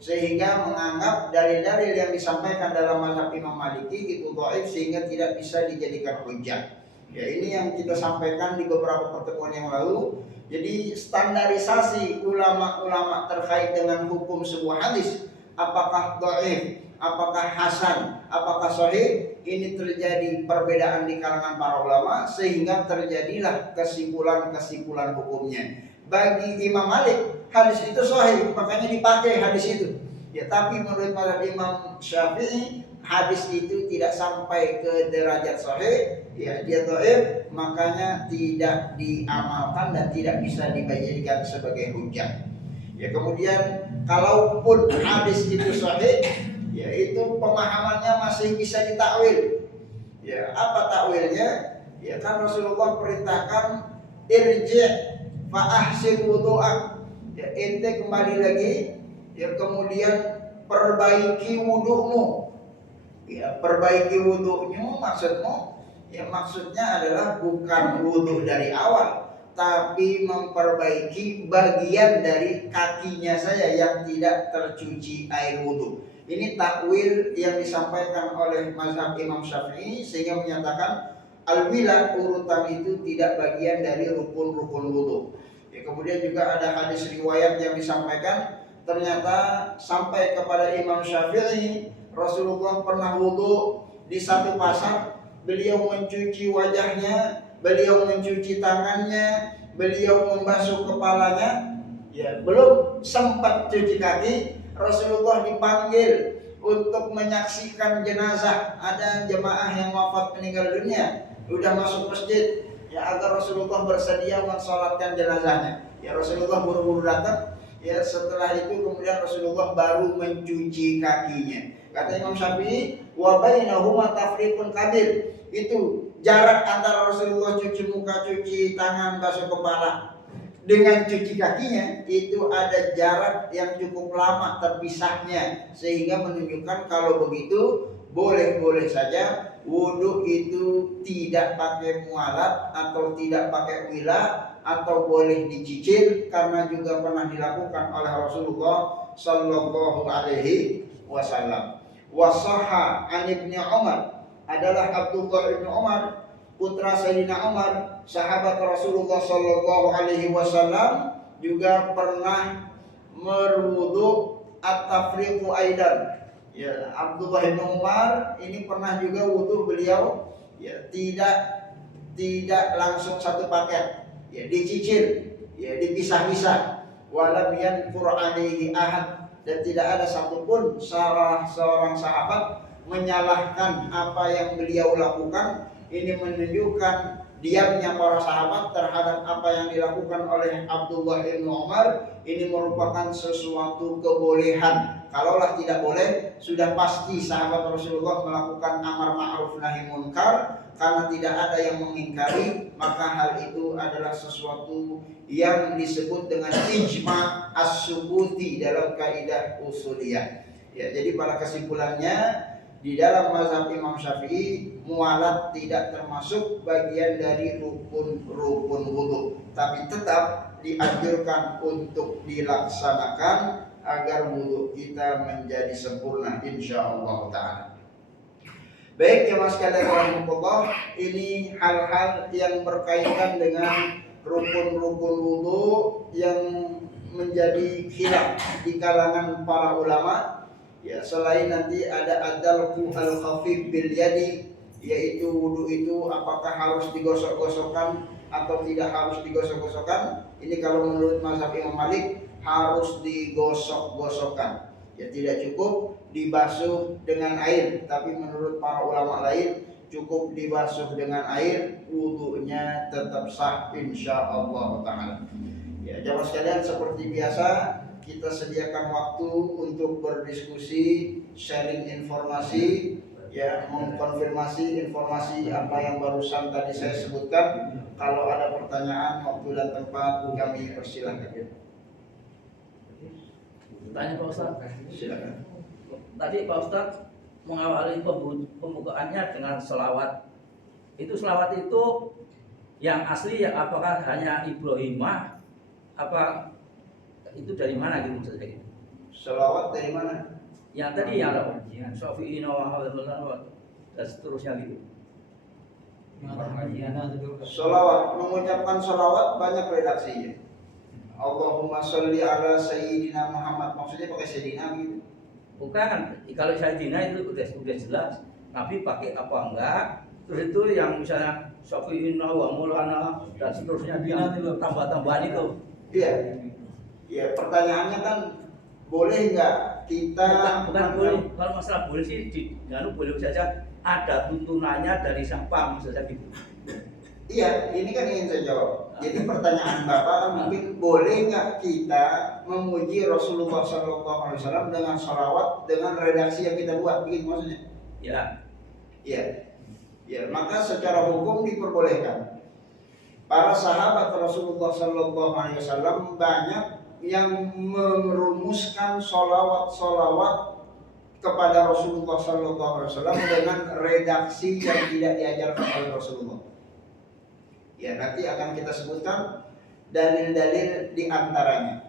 sehingga menganggap dalil-dalil yang disampaikan dalam mazhab Imam Maliki itu dhaif, sehingga tidak bisa dijadikan hujjah. Ya, ini yang kita sampaikan di beberapa pertemuan yang lalu. Jadi standarisasi ulama-ulama terkait dengan hukum sebuah hadis, apakah dhaif, apakah hasan, apakah sahih, ini terjadi perbedaan di kalangan para ulama, sehingga terjadilah kesimpulan-kesimpulan hukumnya. Bagi Imam Malik, hadis itu sahih, makanya dipakai hadis itu. Ya, tapi menurut mazhab Imam Syafi'i, hadis itu tidak sampai ke derajat sahih, ya dia dhaif, makanya tidak diamalkan dan tidak bisa dijadikan sebagai hujjah. Ya, kemudian kalaupun hadis itu sahih, yaitu pemahamannya masih bisa ditakwil. Ya, apa takwilnya? Ya, kan Rasulullah perintahkan irji' fa ahsin wudu'ak. Ya, ente kembali lagi, ya kemudian perbaiki wudu'mu. Ya, perbaiki wudu'mu maksudmu, ya maksudnya adalah bukan wudu dari awal, tapi memperbaiki bagian dari kakinya saya yang tidak tercuci air wudhu. Ini takwil yang disampaikan oleh mazhab Imam Syafi'i sehingga menyatakan al-wila urutan itu tidak bagian dari rukun-rukun wudhu. Ya, kemudian juga ada hadis riwayat yang disampaikan ternyata sampai kepada Imam Syafi'i, Rasulullah pernah wudhu di satu pasar, beliau mencuci wajahnya, beliau mencuci tangannya, beliau membasuh kepalanya, ya belum sempat cuci kaki, Rasulullah dipanggil untuk menyaksikan jenazah. Ada jemaah yang wafat meninggal dunia, sudah masuk masjid, ya agar Rasulullah bersedia mensolatkan jenazahnya. Ya Rasulullah buru-buru datang. Ya setelah itu kemudian Rasulullah baru mencuci kakinya. Kata Imam Syafi'i, wa bainahuma tafriqun kabir. Itu jarak antara Rasulullah cuci muka, cuci tangan, basuh kepala dengan cuci kakinya itu ada jarak yang cukup lama terpisahnya, sehingga menunjukkan kalau begitu boleh-boleh saja wudhu itu tidak pakai mualat atau tidak pakai wila, atau boleh dicicil karena juga pernah dilakukan oleh Rasulullah Sallallahu Alaihi Wasallam. Wasaha an ibni Umar, adalah Abdullah ibn Umar putra Sayyidina Umar, sahabat Rasulullah Sallallahu Alaihi Wasallam, juga pernah merwudu at-tafriqu aidan. Ya, Abdullah bin Umar ini pernah juga wudu beliau, ya tidak langsung satu paket, ya dicicil, ya dipisah-pisah. Walam yanfur alaihi ahad, dan tidak ada satupun salah seorang sahabat menyalahkan apa yang beliau lakukan. Ini menunjukkan diamnya para sahabat terhadap apa yang dilakukan oleh Abdullah bin Umar. Ini merupakan sesuatu kebolehan. Kalaulah tidak boleh, sudah pasti sahabat Rasulullah melakukan amar ma'ruf nahi munkar, karena tidak ada yang mengingkari, maka hal itu adalah sesuatu yang disebut dengan ijma' as-subuti dalam kaidah usuliyah. Ya, jadi pada kesimpulannya, di dalam mazhab Imam Syafi'i, mualat tidak termasuk bagian dari rukun-rukun wudhu, tapi tetap dianjurkan untuk dilaksanakan agar wudhu kita menjadi sempurna insyaallah ta'ala. Baik jemaah sekalian rahimahullah, ini hal-hal yang berkaitan dengan rukun-rukun wudhu yang menjadi khilaf di kalangan para ulama. Ya, selain nanti ada adalku al-khafif bil yadi, yaitu wudu itu apakah harus digosok-gosokkan atau tidak harus digosok-gosokkan. Ini kalau menurut mazhab Imam Malik harus digosok-gosokkan. Ya, tidak cukup dibasuh dengan air, tapi menurut para ulama lain cukup dibasuh dengan air, wudunya tetap sah insyaallah ta'ala. Ya, jamaah sekalian, seperti biasa kita sediakan waktu untuk berdiskusi, sharing informasi, ya, mengkonfirmasi informasi apa yang barusan tadi saya sebutkan. Kalau ada pertanyaan, waktu dan tempat kami persilahkan. Tanya Pak Ustaz. Silakan. Tadi Pak Ustaz mengawali pembukaannya dengan selawat. Itu selawat itu yang asli ya, apakah hanya Ibrahimah, apa itu dari mana gitu maksudnya gitu? Selawat dari mana? Yang tadi yang ada Syafi'i dan seterusnya gitu. Selawat, mengucapkan selawat banyak redaksinya. Allahumma sholli ala sayyidina Muhammad, maksudnya pakai sayyidina gitu. Bukan, kalau sayyidina itu udah jelas. Nabi pakai apa enggak? Terus itu yang misalnya Syafi'ina wa Maulana dan seterusnya dia tambah-tambahan itu. Iya. Ya, pertanyaannya kan boleh nggak kita? Bukan boleh. Kalau masalah boleh sih, boleh saja. Ada tuntunannya dari siapa misalnya gitu. Iya, ini kan ingin saya jawab. Jadi pertanyaan Bapak kan mungkin boleh nggak kita memuji Rasulullah SAW dengan sholawat dengan redaksi yang kita buat, begitu maksudnya? Ya. Iya. Ya, maka secara hukum diperbolehkan. Para sahabat Rasulullah SAW banyak yang merumuskan sholawat kepada Rasulullah SAW dengan redaksi yang tidak diajarkan oleh Rasulullah. Ya, nanti akan kita sebutkan dalil-dalil di antaranya.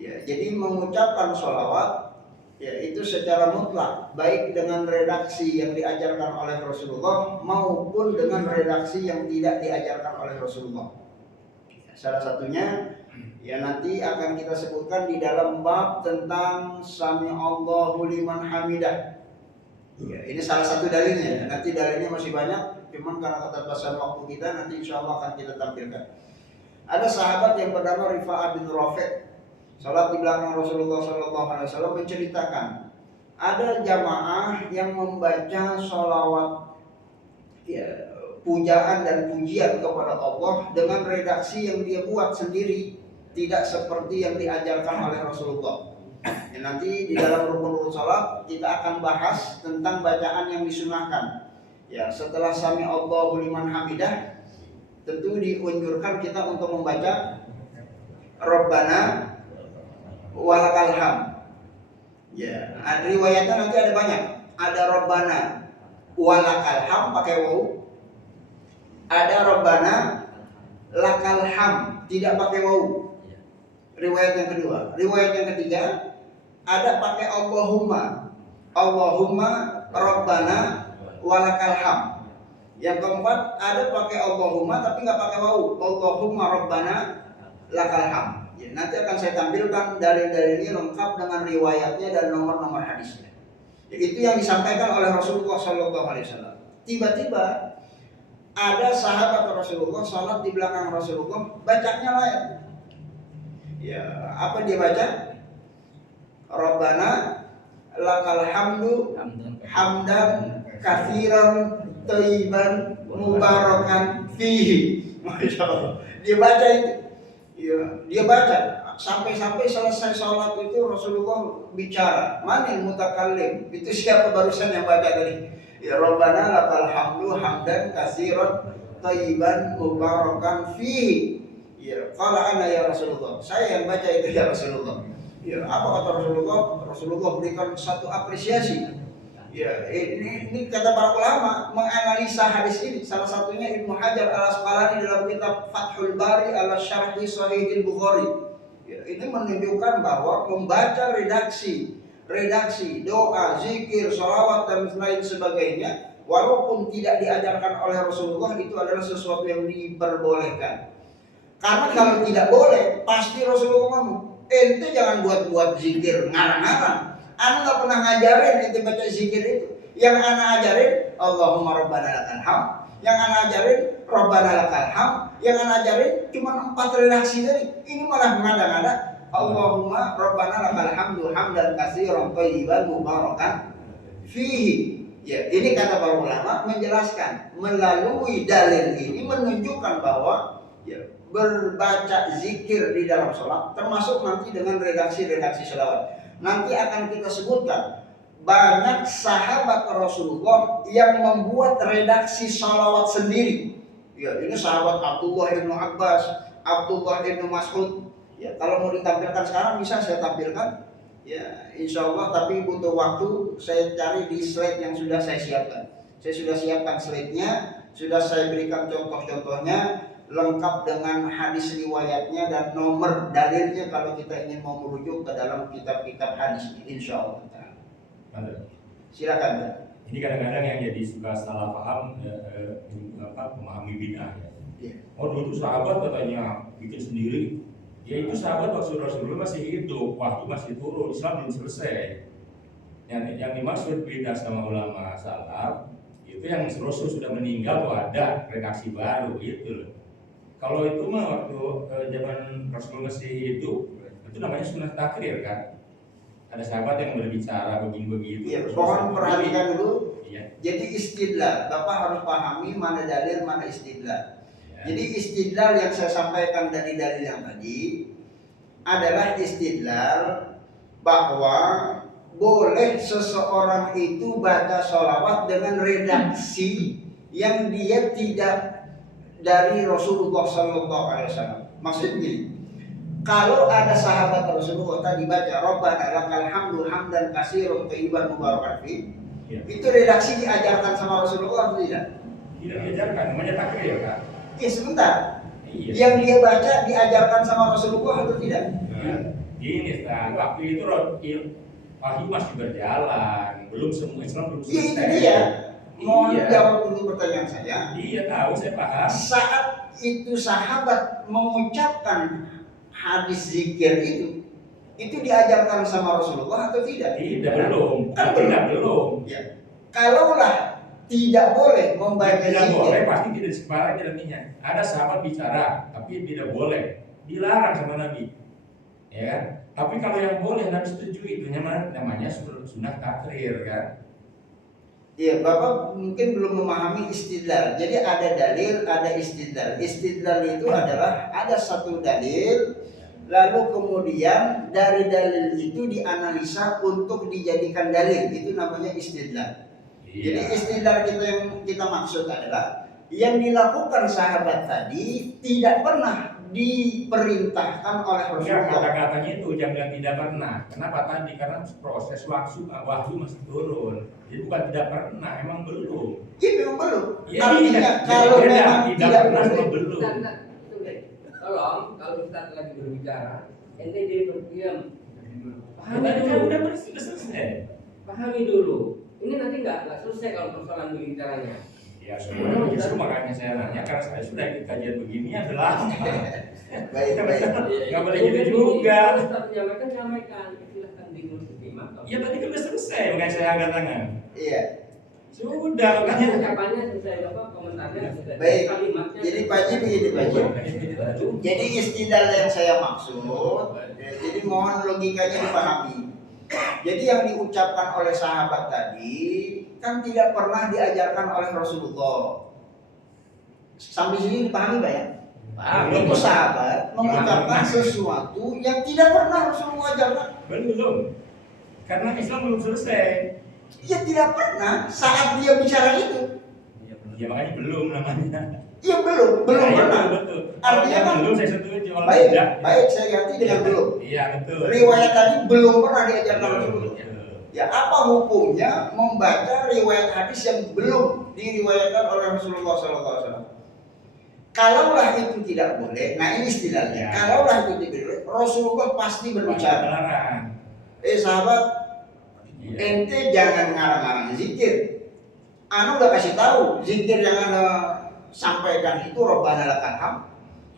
Ya, jadi mengucapkan sholawat ya itu secara mutlak, baik dengan redaksi yang diajarkan oleh Rasulullah maupun dengan redaksi yang tidak diajarkan oleh Rasulullah. Salah satunya ya nanti akan kita sebutkan di dalam bab tentang Sami Allahu liman hamidah. Ya, ini salah satu dalilnya. Nanti dalilnya masih banyak, cuman karena keterbatasan waktu kita nanti insya Allah akan kita tampilkan. Ada sahabat yang bernama Rifa'ah bin Rafi', salat di belakang Rasulullah SAW, menceritakan ada jamaah yang membaca sholawat ya, pujaan dan pujian kepada Allah dengan redaksi yang dia buat sendiri, tidak seperti yang diajarkan oleh Rasulullah. Ya, nanti di dalam rukun salat kita akan bahas tentang bacaan yang disunahkan. Ya, setelah Sami Allahu liman hamidah, tentu dianjurkan kita untuk membaca Rabbana walakal hamd. Ya, riwayatnya nanti ada banyak. Ada Rabbana walakal hamd pakai waw. Ada Rabbana lakal hamd tidak pakai waw. Riwayat yang kedua. Riwayat yang ketiga ada pakai Allahumma. Allahumma Rabbana walakal hamd. Yang keempat ada pakai Allahumma tapi nggak pakai waw. Allahumma Rabbana lakal hamd. Ya, nanti akan saya tampilkan dalil-dalilnya lengkap dengan riwayatnya dan nomor-nomor hadisnya. Ya, itu yang disampaikan oleh Rasulullah SAW. Tiba-tiba ada sahabat Rasulullah salat di belakang Rasulullah, bacanya lain. Ya, apa dia baca? Rabbana lakal hamdu hamdan katsiran thayyiban mubarakan fihi. Masya Allah. Dia baca itu. Ya, dia baca sampai selesai sholat itu Rasulullah bicara. Manil mutakallim? Itu siapa barusan yang baca tadi? Ya Rabbana lakal hamdu hamdan katsiran thayyiban mubarakan fihi. Ya, qala ana ya Rasulullah. Saya yang baca itu ya Rasulullah. Ya, apa kata Rasulullah? Rasulullah berikan satu apresiasi. Ya, ini kata para ulama menganalisa hadis ini. Salah satunya Ibnu Hajar Al-Asqalani dalam kitab Fathul Bari ala Syarhi Sahih Al-Bukhari. Ya, ini menunjukkan bahwa membaca redaksi doa, zikir, sholawat dan lain sebagainya, walaupun tidak diajarkan oleh Rasulullah, itu adalah sesuatu yang diperbolehkan. Karena kalau tidak boleh, pasti Rasulullah ngomong, ente jangan buat zikir ngarang-ngarang. Ana nggak pernah ngajarin ente baca zikir itu. Yang ana ajarin Allahumma Rabbana lakal hamd. Yang ana ajarin Rabbana lakal hamd. Yang ana ajarin cuma 4 redaksi tadi. Ini malah mengada-ngada Allahumma Rabbana lakal hamdu hamdan katsiran thayyiban mubarakan fihi. Ya, ini kata para ulama menjelaskan melalui dalil ini menunjukkan bahwa ya, berbaca zikir di dalam sholat termasuk nanti dengan redaksi-redaksi sholawat. Nanti akan kita sebutkan banyak sahabat Rasulullah yang membuat redaksi sholawat sendiri. Ya, ini sahabat Abdullah bin Abbas, Abdullah bin Mas'ud. Ya, kalau mau ditampilkan sekarang bisa saya tampilkan. Ya, insya Allah. Tapi butuh waktu. Saya cari di slide yang sudah saya siapkan. Saya sudah siapkan slide-nya, sudah saya berikan contoh-contohnya, lengkap dengan hadis riwayatnya dan nomor dalilnya kalau kita ingin mau merujuk ke dalam kitab-kitab hadis, insya Allah. Silakan. Ini kadang-kadang yang jadi suka salah paham memahami bid'ah. Ya. Oh dulu sahabat katanya bikin sendiri. Ya itu sahabat waktu Rasulullah masih hidup, waktu masih turun, Islam belum selesai. Yang dimaksud bid'ah sama ulama salaf itu yang Rasul sudah meninggal, ada redaksi baru gitu loh. Kalau itu mah waktu zaman Rasul masih hidup, itu namanya sunnah takrir kan. Ada sahabat yang berbicara begini-begitu. Iya, mohon perhatikan dulu. Iya. Jadi istidlal, Bapak harus pahami mana dalil, mana istidlal. Ya. Jadi istidlal yang saya sampaikan dari dalil yang tadi adalah istidlal bahwa boleh seseorang itu baca sholawat dengan redaksi yang dia tidak dari Rasulullah SAW. Maksudnya gini, kalau ada sahabat Rasulullah tadi baca Rabbana lakal hamdu hamdan katsiran thayyiban mubarakan fi, itu redaksi diajarkan sama Rasulullah atau tidak? Tidak diajarkan, namanya takrir kan. Ya sebentar. Iya. Yang dia baca diajarkan sama Rasulullah atau tidak? Nah, gini, waktu itu wahyu masih berjalan, belum semua Islam belum Iya itu selesai. dia. Mohon Iya. jawab dulu pertanyaan saya. Iya tahu, saya paham. Saat itu sahabat mengucapkan hadis zikir itu diajarkan sama Rasulullah atau tidak? Tidak, belum. Kan belum. Ya. Kalaulah tidak boleh membaca Tidak zikir, boleh, pasti tidak separah jalannya. Ada sahabat bicara, tapi tidak boleh, dilarang sama Nabi, ya kan? Tapi kalau yang boleh Nabi setuju, itu namanya sunnah takrir, kan? ya Bapak mungkin belum memahami istidlal. Jadi ada dalil, ada istidlal. Istidlal itu adalah ada satu dalil, lalu kemudian dari dalil itu dianalisa untuk dijadikan dalil. Itu namanya istidlal. Jadi istidlal kita yang kita maksud adalah yang dilakukan sahabat tadi tidak pernah diperintahkan oleh Enggak, Rasulullah. kata-katanya itu jangan tidak pernah. Kenapa tadi? Karena proses wahyu masih turun. Jadi bukan tidak pernah, emang belum. Iya memang belum. Ya, Artinya iya. kalau Beda, memang tidak pernah boleh. sama belum. Tolong kalau Ustaz lagi berbicara, ente diam. Kan udah selesai. Pahami dulu. Ini nanti nggak selesai kalau persoalan berbicaranya. Ya sebenarnya justru makanya saya nanya, karena saya sudah ikut kajian begini adalah Baik. nggak boleh gitu juga. Kalau Ustaz menyampaikan, silahkan diterima. Ya tadi kan udah selesai, makanya saya angkat tangan. Iya. Sudah, makanya. Ucapannya selesai, Bapak komentarnya selesai. Baik. Kalimatnya Jadi Pak Haji begini Pak Haji. Jadi istidlal yang saya maksud, jadi mohon logikanya dipahami. Jadi yang diucapkan oleh sahabat tadi kan tidak pernah diajarkan oleh Rasulullah. Sampai sini dipahami Pak ya? Itu sahabat mengucapkan sesuatu yang tidak pernah Rasulullah ajarkan. Belum, karena Islam belum selesai. Ya tidak pernah saat dia bicara itu. Ya makanya belum namanya. Ya belum Ya, pernah. Betul. Artinya kan belum saya setuju. Kalau baik, tidak, baik saya ganti dengan belum. Iya betul. Riwayat tadi belum pernah diajarkan Betul, Rasulullah. betul. Ya apa hukumnya membaca riwayat hadis yang belum diriwayatkan oleh Rasulullah SAW? Kalaulah itu tidak boleh, nah ini istilahnya. Ya. Kalaulah itu tidak boleh, Rasulullah pasti berbicara. Larang. Sahabat, Iya. ente jangan ngarang-ngarang zikir. Anu udah kasih tahu, zikir yang anda sampaikan itu Rabbana lakal hamd.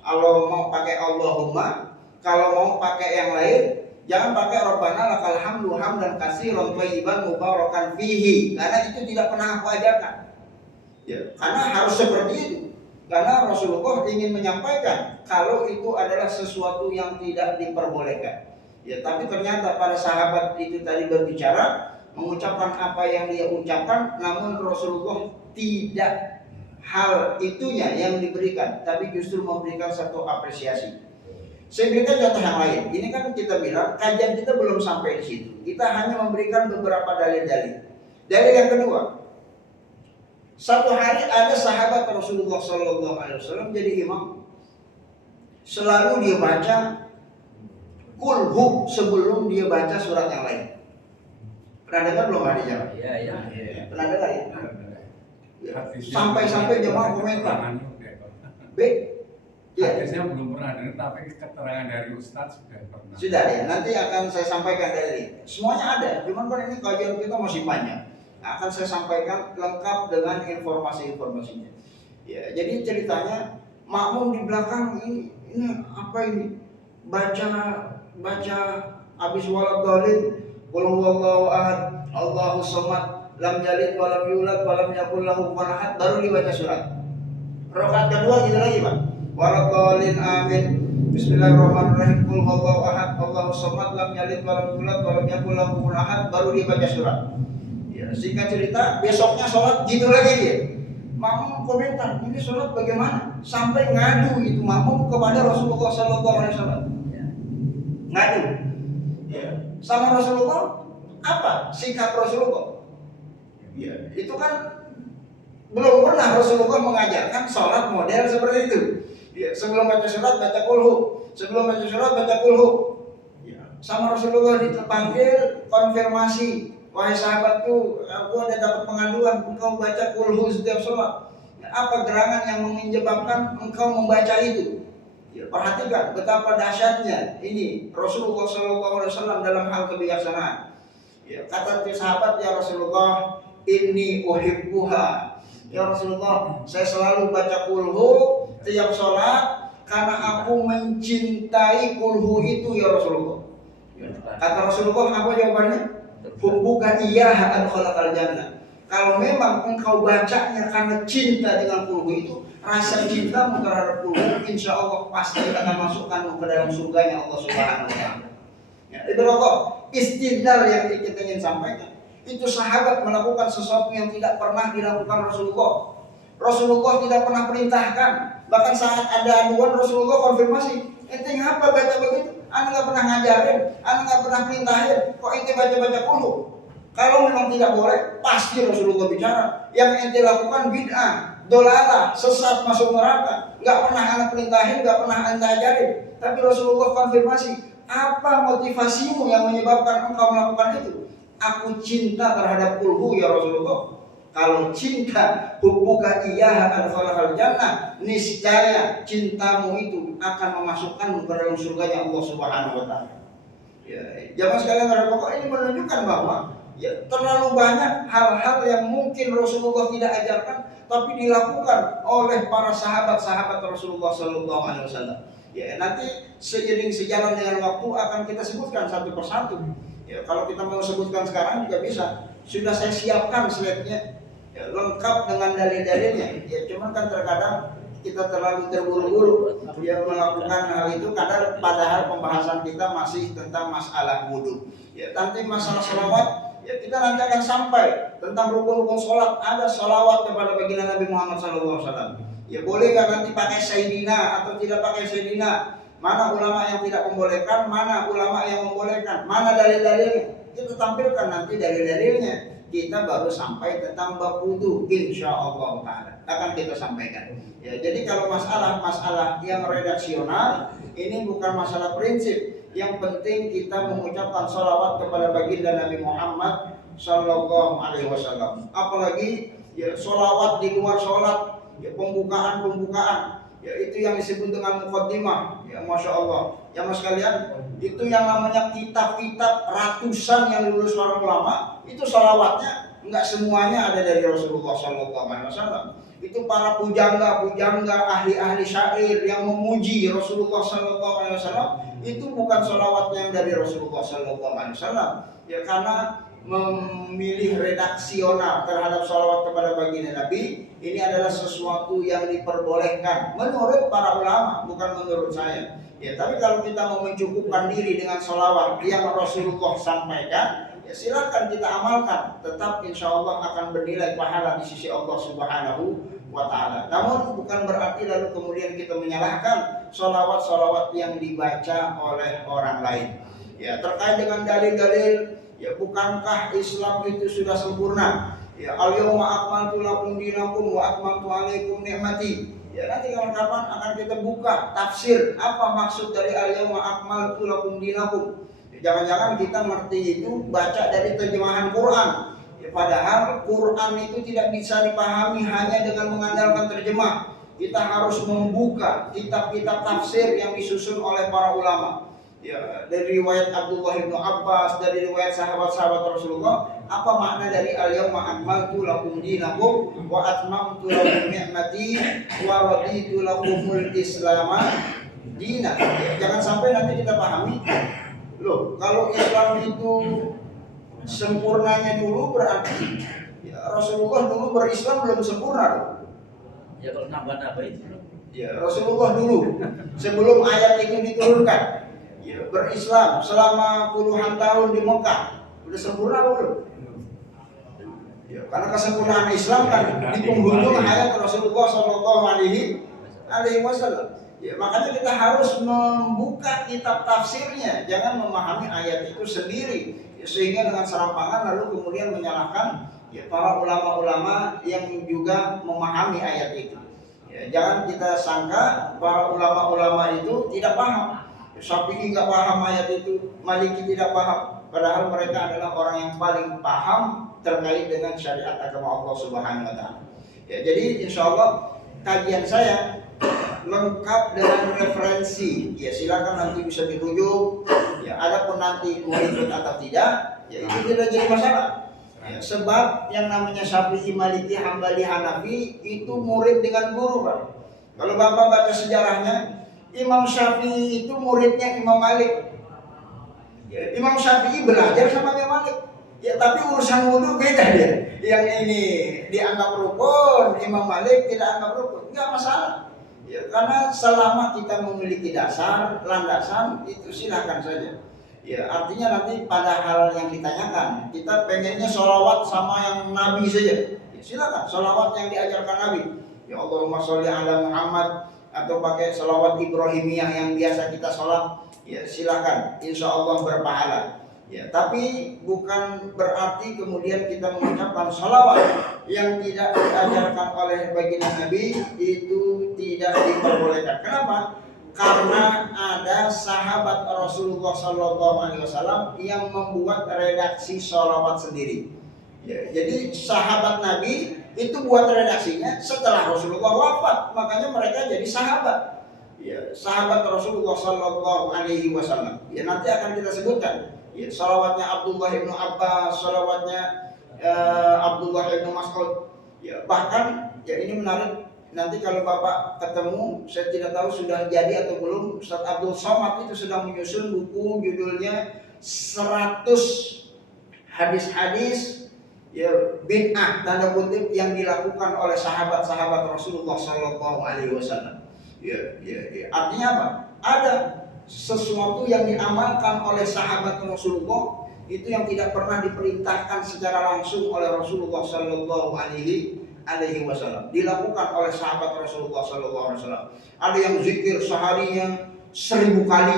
Kalau mau pakai Allahumma, kalau mau pakai yang lain, jangan pakai Rabbana lakal hamdu hamdan katsiran thayyiban mubarakan fihi, karena itu tidak pernah aku ajarkan. Ya, karena harus seperti itu. Karena Rasulullah ingin menyampaikan kalau itu adalah sesuatu yang tidak diperbolehkan. Ya, tapi ternyata para sahabat itu tadi berbicara, mengucapkan apa yang dia ucapkan, namun Rasulullah tidak hal itunya yang diberikan, tapi justru memberikan satu apresiasi. Saya berikan contoh yang lain. Ini kan kita bilang kajian kita belum sampai di situ. Kita hanya memberikan beberapa dalil-dalil. Dalil yang kedua, satu hari ada sahabat Rasulullah SAW jadi imam. Selalu dia baca kulhu sebelum dia baca surat yang lain. Pernah dengar belum ada jawab? Iya. Pernah dengar ya? Sampai-sampai jemaah komentar. B. Ya. Hadisnya belum pernah dengar, tapi keterangan dari Ustadz sudah pernah. Sudah ya, nanti akan saya sampaikan dari semuanya ada, cuman kan ini kajian kita masih banyak. Akan saya sampaikan lengkap dengan informasi-informasinya. Ya, jadi ceritanya makmum di belakang ini apa ini? Baca habis waladhdallin, qul huwallahu ahad, Allahu samad, lam yalid wa lam yulad wa lam yakul lahu kufuwan ahad, baru dibaca surat. Rakaat kedua gitu lagi, Pak. Waladhdallin amin. Bismillahirrahmanirrahim. Qul huwallahu ahad, Allahu samad, lam yalid wa lam yulad wa lam yakul lahu kufuwan ahad, baru dibaca surat. Ya, singkat cerita, besoknya sholat gitu lagi dia. Makmum komentar, ini sholat bagaimana? Sampai ngadu itu makmum kepada Rasulullah SAW. Ngadu. Ya. Sama Rasulullah, apa sikap Rasulullah? Ya, itu kan belum pernah Rasulullah mengajarkan sholat model seperti itu. Ya, sebelum baca surat baca kulhu, sebelum baca surat baca kulhu. Ya. Sama Rasulullah dipanggil konfirmasi. Wahai sahabatku, aku ada dapat pengaduan, engkau baca kulhu setiap sholat. Apa gerangan yang menyebabkan engkau membaca itu? Ya, perhatikan betapa dahsyatnya ini Rasulullah SAW dalam hal kebijaksanaan. Ya, kata sahabat, ya Rasulullah, inni uhibbuha. Ya Rasulullah, saya selalu baca kulhu tiap sholat karena aku mencintai kulhu itu ya Rasulullah. Kata Rasulullah, apa jawabannya? Hubbuka iyyaha adkhalakal jannah. Kalau memang engkau bacanya karena cinta dengan kulhu itu, rasa cintamu terhadap kulhu, insya Allah pasti akan masukkanmu ke dalam surganya Allah Subhanahu wa Ta'ala. Ya, itu istidlal yang kita ingin sampaikan. Itu sahabat melakukan sesuatu yang tidak pernah dilakukan Rasulullah. Rasulullah tidak pernah perintahkan. Bahkan saat ada aduan Rasulullah konfirmasi, ente ngapa baca begitu? Anda nggak pernah ngajarin, Anda nggak pernah perintahin, kok ente baca-baca kulhu? Kalau memang tidak boleh, pasti Rasulullah bicara. Yang ente lakukan bid'ah, dolalah, sesat, masuk neraka. Nggak pernah Anda perintahin, nggak pernah Anda ajarin. Tapi Rasulullah konfirmasi, apa motivasimu yang menyebabkan engkau melakukan itu? Aku cinta terhadap kulhu ya Rasulullah. Kalau cinta, hubbuka iyyaha adkhalakal jannah, niscaya cintamu itu akan memasukkanmu ke dalam surganya Allah Subhanahu wa Ta'ala. Ya, jamaah sekalian pokok ini menunjukkan bahwa ya, terlalu banyak hal-hal yang mungkin Rasulullah tidak ajarkan, tapi dilakukan oleh para sahabat-sahabat Rasulullah Sallallahu Alaihi Wasallam. Ya, nanti seiring sejalan dengan waktu akan kita sebutkan satu persatu. Ya, kalau kita mau sebutkan sekarang juga bisa. Sudah saya siapkan slide-nya, ya, lengkap dengan dalil-dalilnya. Ya, cuman kan terkadang kita terlalu terburu-buru dia melakukan hal itu, kadang padahal pembahasan kita masih tentang masalah wudu. Ya, nanti masalah sholawat, ya kita nanti akan sampai tentang rukun-rukun sholat. Ada sholawat kepada baginda Nabi Muhammad SAW. Ya, boleh nggak nanti pakai sayyidina atau tidak pakai sayyidina? Mana ulama yang tidak membolehkan, mana ulama yang membolehkan, mana dalil-dalilnya? Kita tampilkan nanti dalil-dalilnya. Kita baru sampai tentang bab wudu, insyaallah taala akan kita sampaikan. Ya, jadi kalau masalah yang redaksional ini bukan masalah prinsip. Yang penting kita mengucapkan sholawat kepada baginda Nabi Muhammad Sallallahu Alaihi Wasallam. Apalagi ya sholawat di luar sholat, ya pembukaan. Ya, itu yang disebut dengan muqaddimah. Ya, masya Allah. Ya mas kalian, itu yang namanya kitab-kitab ratusan yang ditulis para ulama. Itu sholawatnya enggak semuanya ada dari Rasulullah Sallallahu Alaihi Wasallam. Itu para pujangga, ahli-ahli syair yang memuji Rasulullah Sallallahu Alaihi Wasallam. Itu bukan sholawat yang dari Rasulullah Sallallahu Alaihi Wasallam. Ya, karena memilih redaksional terhadap sholawat kepada baginda Nabi ini adalah sesuatu yang diperbolehkan menurut para ulama, bukan menurut saya. Ya, tapi kalau kita mau mencukupkan diri dengan sholawat yang Rasulullah sampaikan, ya silakan kita amalkan. Tetap insya Allah akan bernilai pahala di sisi Allah Subhanahu wa Ta'ala. Namun bukan berarti lalu kemudian kita menyalahkan sholawat yang dibaca oleh orang lain. Ya, terkait dengan dalil-dalil, ya bukankah Islam itu sudah sempurna? Ya, al-yawma akmaltu lakum dinakum wa atmamtu alaikum ni'mati. Ya, nanti kapan-kapan akan kita buka tafsir apa maksud dari al-yawma akmaltu lakum dinakum. Ya, jangan-jangan kita ngerti itu baca dari terjemahan Quran. Ya, padahal Quran itu tidak bisa dipahami hanya dengan mengandalkan terjemah. Kita harus membuka kitab-kitab tafsir yang disusun oleh para ulama. Ya, dari riwayat Abdullah bin Abbas, dari riwayat sahabat-sahabat Rasulullah, apa makna dari al-yawma akmaltu lakum dinakum wa atmamtu lakum ni'mati wa raditu lakumul islama dina. Jangan sampai nanti kita pahami, loh kalau Islam itu sempurnanya dulu berarti ya, Rasulullah dulu berislam belum sempurna loh. Ya kalau nambah-nambah itu. Ya, Rasulullah dulu sebelum ayat itu diturunkan ya, berislam selama puluhan tahun di Mekah, udah sempurna belum? Ya, karena kesempurnaan Islam kan di penghujung ayat Rasulullah Shallallahu Alaihi Wasallam. Ya, makanya kita harus membuka kitab tafsirnya, jangan memahami ayat itu sendiri, ya, sehingga dengan serampangan lalu kemudian menyalahkan ya, para ulama-ulama yang juga memahami ayat itu. Ya, jangan kita sangka para ulama-ulama itu tidak paham. Syafi'i nggak paham ayat itu, Maliki tidak paham, padahal mereka adalah orang yang paling paham terkait dengan syariat agama Allah Subhanahu wa Ta'ala. Ya, jadi insya Allah kajian saya lengkap dengan referensi. Ya silakan nanti bisa dirujuk. Ya adapun nanti mau ikut atau tidak, ya itu tidak jadi masalah. Ya, sebab yang namanya Syafi'i, Maliki, Hambali, Hanafi itu murid dengan guru, Pak. Kalau Bapak baca sejarahnya, Imam Syafi'i itu muridnya Imam Malik. Ya, Imam Syafi'i belajar sama Imam Malik. Ya tapi urusan wudhu beda dia. Yang ini dianggap rukun, Imam Malik tidak anggap rukun, nggak masalah. Ya, karena selama kita memiliki dasar, landasan itu silakan saja. Ya artinya nanti pada hal yang ditanyakan, kita pengennya sholawat sama yang Nabi saja. Ya, silakan sholawat yang diajarkan Nabi. Ya Allahumma sholli ala Muhammad atau pakai sholawat Ibrahimiyah yang biasa kita sholat. Ya silakan, insya Allah berpahala. Ya, tapi bukan berarti kemudian kita mengucapkan sholawat yang tidak diajarkan oleh baginda Nabi itu tidak diperbolehkan. Kenapa? Karena ada sahabat Rasulullah SAW yang membuat redaksi sholawat sendiri. Ya, jadi sahabat Nabi itu buat redaksinya setelah Rasulullah wafat, makanya mereka jadi sahabat. Ya, sahabat Rasulullah SAW. Ya, nanti akan kita sebutkan. Ya, salawatnya Abdullah bin Abbas, salawatnya Abdullah bin Mas'ud. Ya, bahkan ya ini menarik. Nanti kalau Bapak ketemu, saya tidak tahu sudah jadi atau belum. Ustaz Abdul Somad itu sedang menyusun buku judulnya 100 hadis-hadis ya bid'ah tanda kutip yang dilakukan oleh sahabat-sahabat Rasulullah SAW. Ya, artinya apa? Ada sesuatu yang diamalkan oleh sahabat Rasulullah itu yang tidak pernah diperintahkan secara langsung oleh Rasulullah Sallallahu Alaihi Wasallam, dilakukan oleh sahabat Rasulullah Sallallahu Alaihi Wasallam. Ada yang zikir seharinya 1000 kali,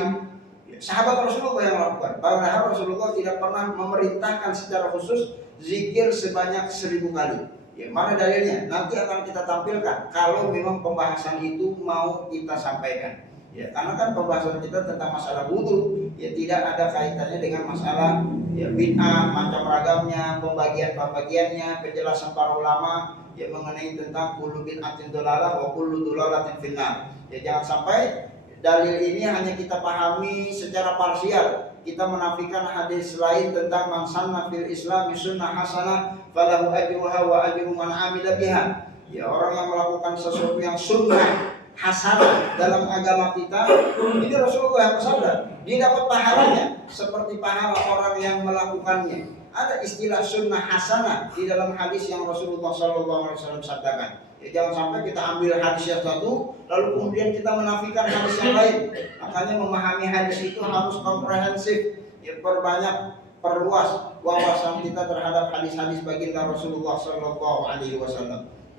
sahabat Rasulullah yang melakukan. Padahal Rasulullah tidak pernah memerintahkan secara khusus zikir sebanyak 1000 kali. Ya, mana dalilnya? Nanti akan kita tampilkan kalau memang pembahasan itu mau kita sampaikan. Ya, karena kan pembahasan kita tentang masalah wudu, ya tidak ada kaitannya dengan masalah ya bid'ah, macam ragamnya, pembagian-pembagiannya, penjelasan para ulama ya mengenai tentang kullu bid'atin dhalalah wa kullu dhalalatin finnar. Ya jangan sampai dalil ini hanya kita pahami secara parsial. Kita menafikan hadis lain tentang man sanna fil Islam sunnah hasanah falahu ajruha wa ajru man amila biha. Ya orang yang melakukan sesuatu yang sunnah hasanah dalam agama kita, ini Rasulullah yang bersabda, dia dapat pahalanya seperti pahala orang yang melakukannya. Ada istilah sunnah hasanah di dalam hadis yang Rasulullah SAW sabdakan. Ya, jangan sampai kita ambil hadis yang satu lalu kemudian kita menafikan hadis yang lain. Makanya memahami hadis itu harus komprehensif. Ya, perluas wawasan kita terhadap hadis-hadis baginda Rasulullah SAW.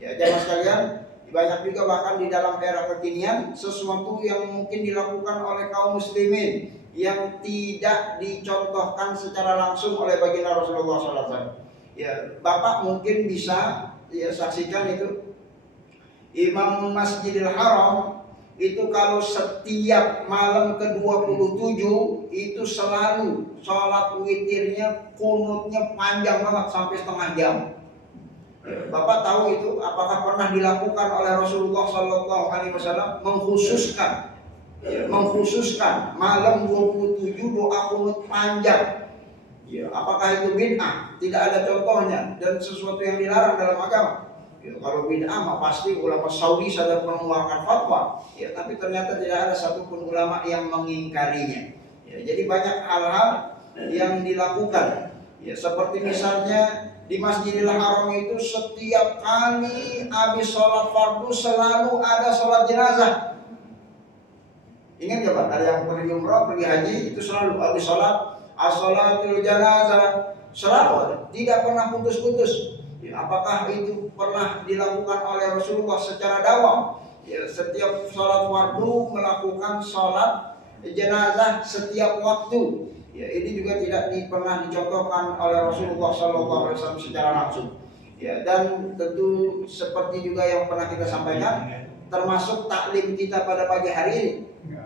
Ya, jamaah sekalian, banyak juga bahkan di dalam era kekinian sesuatu yang mungkin dilakukan oleh kaum muslimin yang tidak dicontohkan secara langsung oleh baginda Rasulullah SAW. Ya, Bapak mungkin bisa ya saksikan itu Imam Masjidil Haram itu kalau setiap malam ke-27 itu selalu sholat witirnya, kunutnya panjang banget sampai setengah jam. Bapak tahu itu apakah pernah dilakukan oleh Rasulullah SAW mengkhususkan malam 27 doa kunut panjang. Ya, apakah itu bid'ah? Tidak ada contohnya dan sesuatu yang dilarang dalam agama. Ya, kalau bid'ah mah pasti ulama Saudi sudah mengeluarkan fatwa. Ya, tapi ternyata tidak ada satupun ulama yang mengingkarinya. Ya, jadi banyak hal-hal yang dilakukan. Ya, seperti misalnya di Masjidil Haram itu setiap kali habis sholat fardu selalu ada sholat jenazah. Ingat gak Pak? Ada yang pergi umrah, pergi haji itu selalu habis sholat as-sholatul janazah, selalu ada, tidak pernah putus-putus. Ya, apakah itu pernah dilakukan oleh Rasulullah secara dawam? Ya, setiap sholat fardu melakukan sholat jenazah setiap waktu. Ya, ini juga tidak pernah dicontohkan oleh Rasulullah SAW secara langsung. Ya, dan tentu seperti juga yang pernah kita sampaikan, termasuk taklim kita pada pagi hari ini.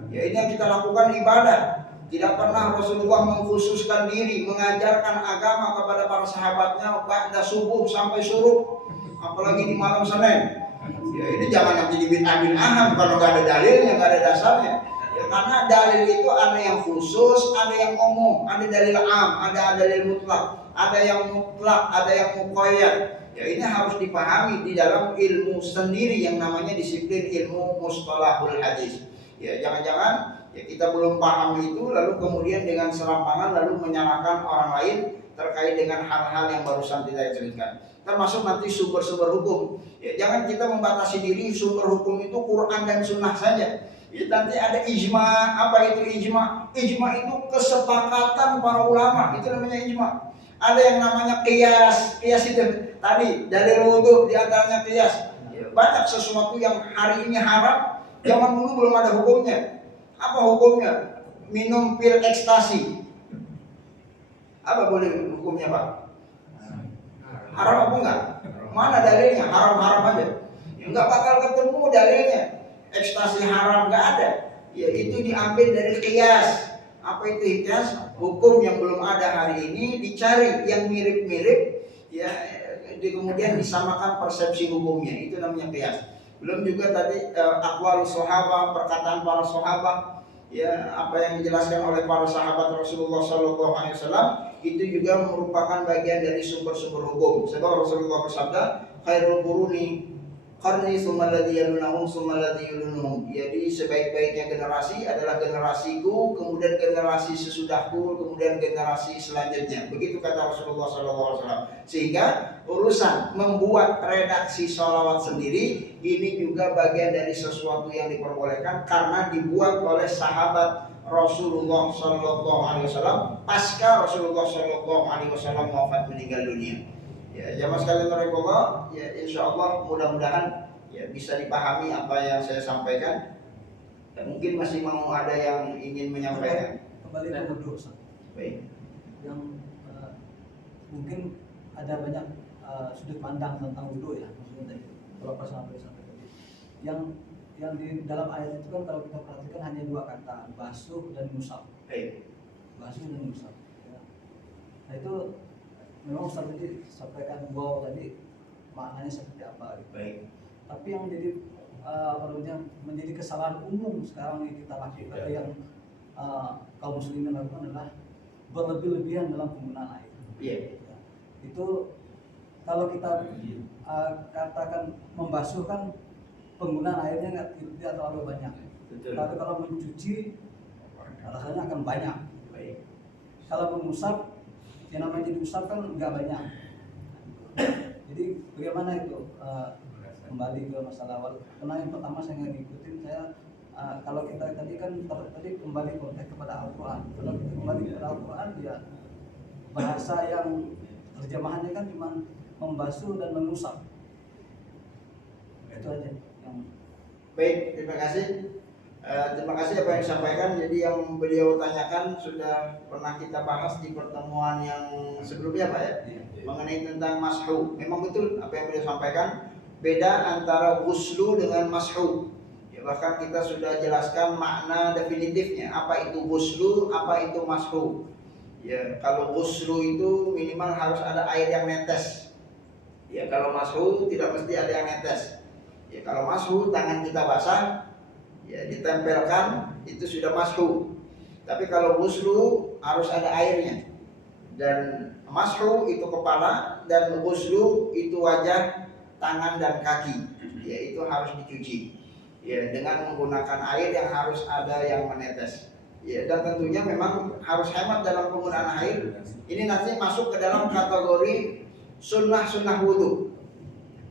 Ya, ini yang kita lakukan ibadah. Tidak pernah Rasulullah mengkhususkan diri mengajarkan agama kepada para sahabatnya ba'da subuh sampai syuruk apalagi di malam Senin. Ya ini jangan nanti dibid'ah-bid'ahan kalau nggak ada dalilnya, nggak ada dasarnya. Ya, karena dalil itu ada yang khusus, ada yang umum, ada dalil am, ada dalil mutlak, ada yang mutlak, ada yang muqayyad. Ya ini harus dipahami di dalam ilmu sendiri yang namanya disiplin ilmu mustalahul hadis. Ya jangan-jangan ya kita belum paham itu lalu kemudian dengan serampangan lalu menyalahkan orang lain terkait dengan hal-hal yang barusan kita ceritakan. Termasuk nanti sumber-sumber hukum. Ya jangan kita membatasi diri sumber hukum itu Quran dan Sunnah saja. Ya, nanti ada ijma. Apa itu ijma? Ijma itu kesepakatan para ulama. Itu namanya ijma. Ada yang namanya qiyas. Qiyas itu tadi dalil wudu di antaranya qiyas. Ya, banyak sesuatu yang hari ini haram, zaman dulu belum ada hukumnya. Apa hukumnya? Minum pil ekstasi. Apa boleh hukumnya, Pak? Haram apa enggak? Mana dalilnya? Haram-haram aja. Ya, enggak bakal ketemu dalilnya. Ekstasi haram enggak ada. Ya itu diambil dari qiyas. Apa itu qiyas? Hukum yang belum ada hari ini dicari yang mirip-mirip, ya kemudian disamakan persepsi hukumnya. Itu namanya qiyas. Belum juga tadi aqwalus sahabah, perkataan para sahabat, ya apa yang dijelaskan oleh para sahabat Rasulullah SAW itu juga merupakan bagian dari sumber-sumber hukum. Sebab Rasulullah bersabda, khairul quruni qarni tsumma alladhi yalunhum tsumma alladhi yalunhum. Jadi sebaik-baiknya generasi adalah generasiku, kemudian generasi sesudahku, kemudian generasi selanjutnya. Begitu kata Rasulullah SAW. Sehingga urusan membuat redaksi sholawat sendiri ini juga bagian dari sesuatu yang diperbolehkan karena dibuat oleh sahabat Rasulullah SAW pasca Rasulullah SAW wafat meninggal dunia. Ya, jamaah sekalian rahimahullah, ya insyaallah mudah-mudahan ya bisa dipahami apa yang saya sampaikan. Ya, mungkin masih mau ada yang ingin menyampaikan. Kembali ke wudu, Baik. yang mungkin ada banyak sudut pandang tentang wudu ya, maksudnya tadi kalau sampai tadi. Yang di dalam ayat itu kan kalau kita perhatikan hanya dua kata, basuh dan musab. Baik. Basuh dan musab. Ya. Nah itu memang Ustaz tadi sampaikan bahwa tadi maknanya seperti apa gitu. Baik. Tapi yang menjadi kesalahan umum sekarang yang kita lakukan yang kaum muslimin lakukan adalah berlebih-lebihan dalam penggunaan air. Iya. Ya. Itu kalau kita katakan membasuh kan penggunaan airnya tidak terlalu banyak. Betul. Tapi kalau mencuci rasanya akan banyak. Baik. Kalau mengusap, yang namanya diusap kan nggak banyak. Jadi bagaimana itu kembali ke masalah awal? Karena yang pertama saya nggak ngikutin, kalau kita tadi kan tadi kembali konteks kepada Al-Quran. Kalau kita kembali kepada Al-Quran, ya bahasa yang terjemahannya kan cuma membasuh dan mengusap. Itu aja yang. Baik, terima kasih. Terima kasih apa yang disampaikan. Jadi yang beliau tanyakan sudah pernah kita bahas di pertemuan yang sebelumnya, Pak ya, mengenai tentang mashu. Memang betul apa yang beliau sampaikan. Beda antara ghuslu dengan mashu. Ya, bahkan kita sudah jelaskan makna definitifnya. Apa itu ghuslu, apa itu mashu. Ya, kalau ghuslu itu minimal harus ada air yang netes. Ya, kalau mashu tidak mesti ada yang netes. Ya, kalau mashu tangan kita basah, ya ditempelkan itu sudah mashu. Tapi kalau ghuslu harus ada airnya. Dan mashu itu kepala dan ghuslu itu wajah, tangan dan kaki. Ya itu harus dicuci. Ya dengan menggunakan air yang harus ada yang menetes. Ya dan tentunya memang harus hemat dalam penggunaan air. Ini nanti masuk ke dalam kategori sunnah wudu.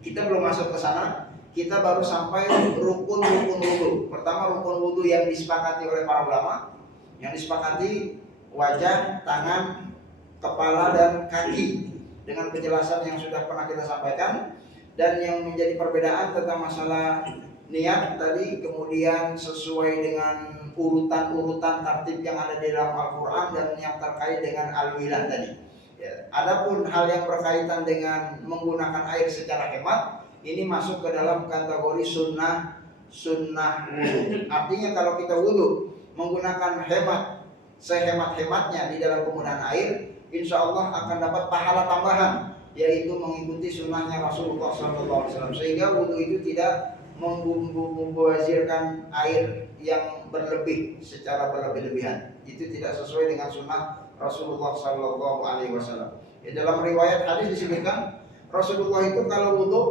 Kita belum masuk ke sana. Kita baru sampai rukun-rukun wudu. Pertama rukun wudu yang disepakati oleh para ulama, yang disepakati wajah, tangan, kepala dan kaki dengan penjelasan yang sudah pernah kita sampaikan. Dan yang menjadi perbedaan tentang masalah niat tadi, kemudian sesuai dengan urutan-urutan tertib yang ada di dalam Al-Quran dan yang terkait dengan al-wilah tadi. Ya, adapun hal yang berkaitan dengan menggunakan air secara hemat, ini masuk ke dalam kategori sunnah wudu. Artinya kalau kita wudu menggunakan hemat, sehemat-hematnya di dalam penggunaan air, insya Allah akan dapat pahala tambahan yaitu mengikuti sunnahnya Rasulullah SAW, sehingga wudhu itu tidak membazirkan air yang berlebih secara berlebih-lebihan. Itu tidak sesuai dengan sunnah Rasulullah SAW. Ya, dalam riwayat hadis disebutkan Rasulullah itu kalau wudhu,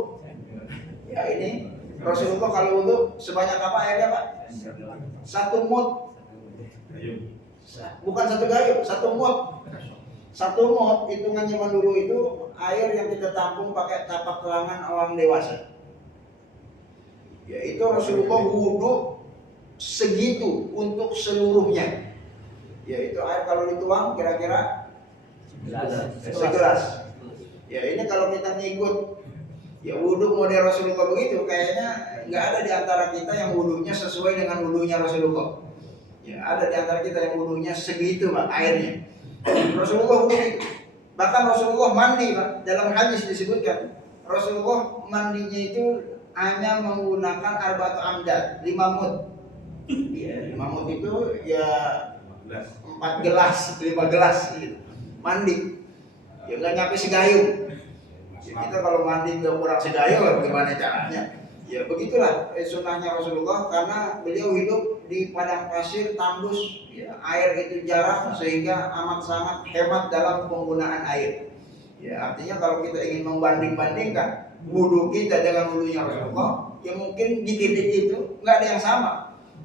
ya ini Rasulullah kalau wudhu sebanyak apa airnya Pak? 1 mud, bukan 1 gayung, 1 mud. 1 mud hitungannya dulu itu air yang kita tampung pakai tapak tangan orang dewasa. Yaitu Rasulullah wudhu segitu untuk seluruhnya. Yaitu air kalau dituang kira-kira segelas. Ya ini kalau kita ngikut ya wudhu model Rasulullah begitu, kayaknya nggak ada di antara kita yang wudhunya sesuai dengan wudhunya Rasulullah. Ya ada di antara kita yang wudhunya segitu Pak airnya. Rasulullah wudhu, bahkan Rasulullah mandi Pak, dalam hadis disebutkan Rasulullah mandinya itu hanya menggunakan arba'atu amdad, 5 mud. Ya, 5 mud itu ya 4 gelas, 5 gelas gitu. Mandi. Ya nggak nyampe segayung. Ya, kita kalau mandi nggak kurang segayung lah bagaimana caranya? Ya begitulah sunnahnya Rasulullah, karena beliau hidup di padang pasir tandus, ya, air itu jarang sehingga amat sangat hemat dalam penggunaan air. Ya artinya kalau kita ingin membanding-bandingkan wudhu kita dengan wudhunya Rasulullah, ya mungkin dikit-dikit itu nggak ada yang sama.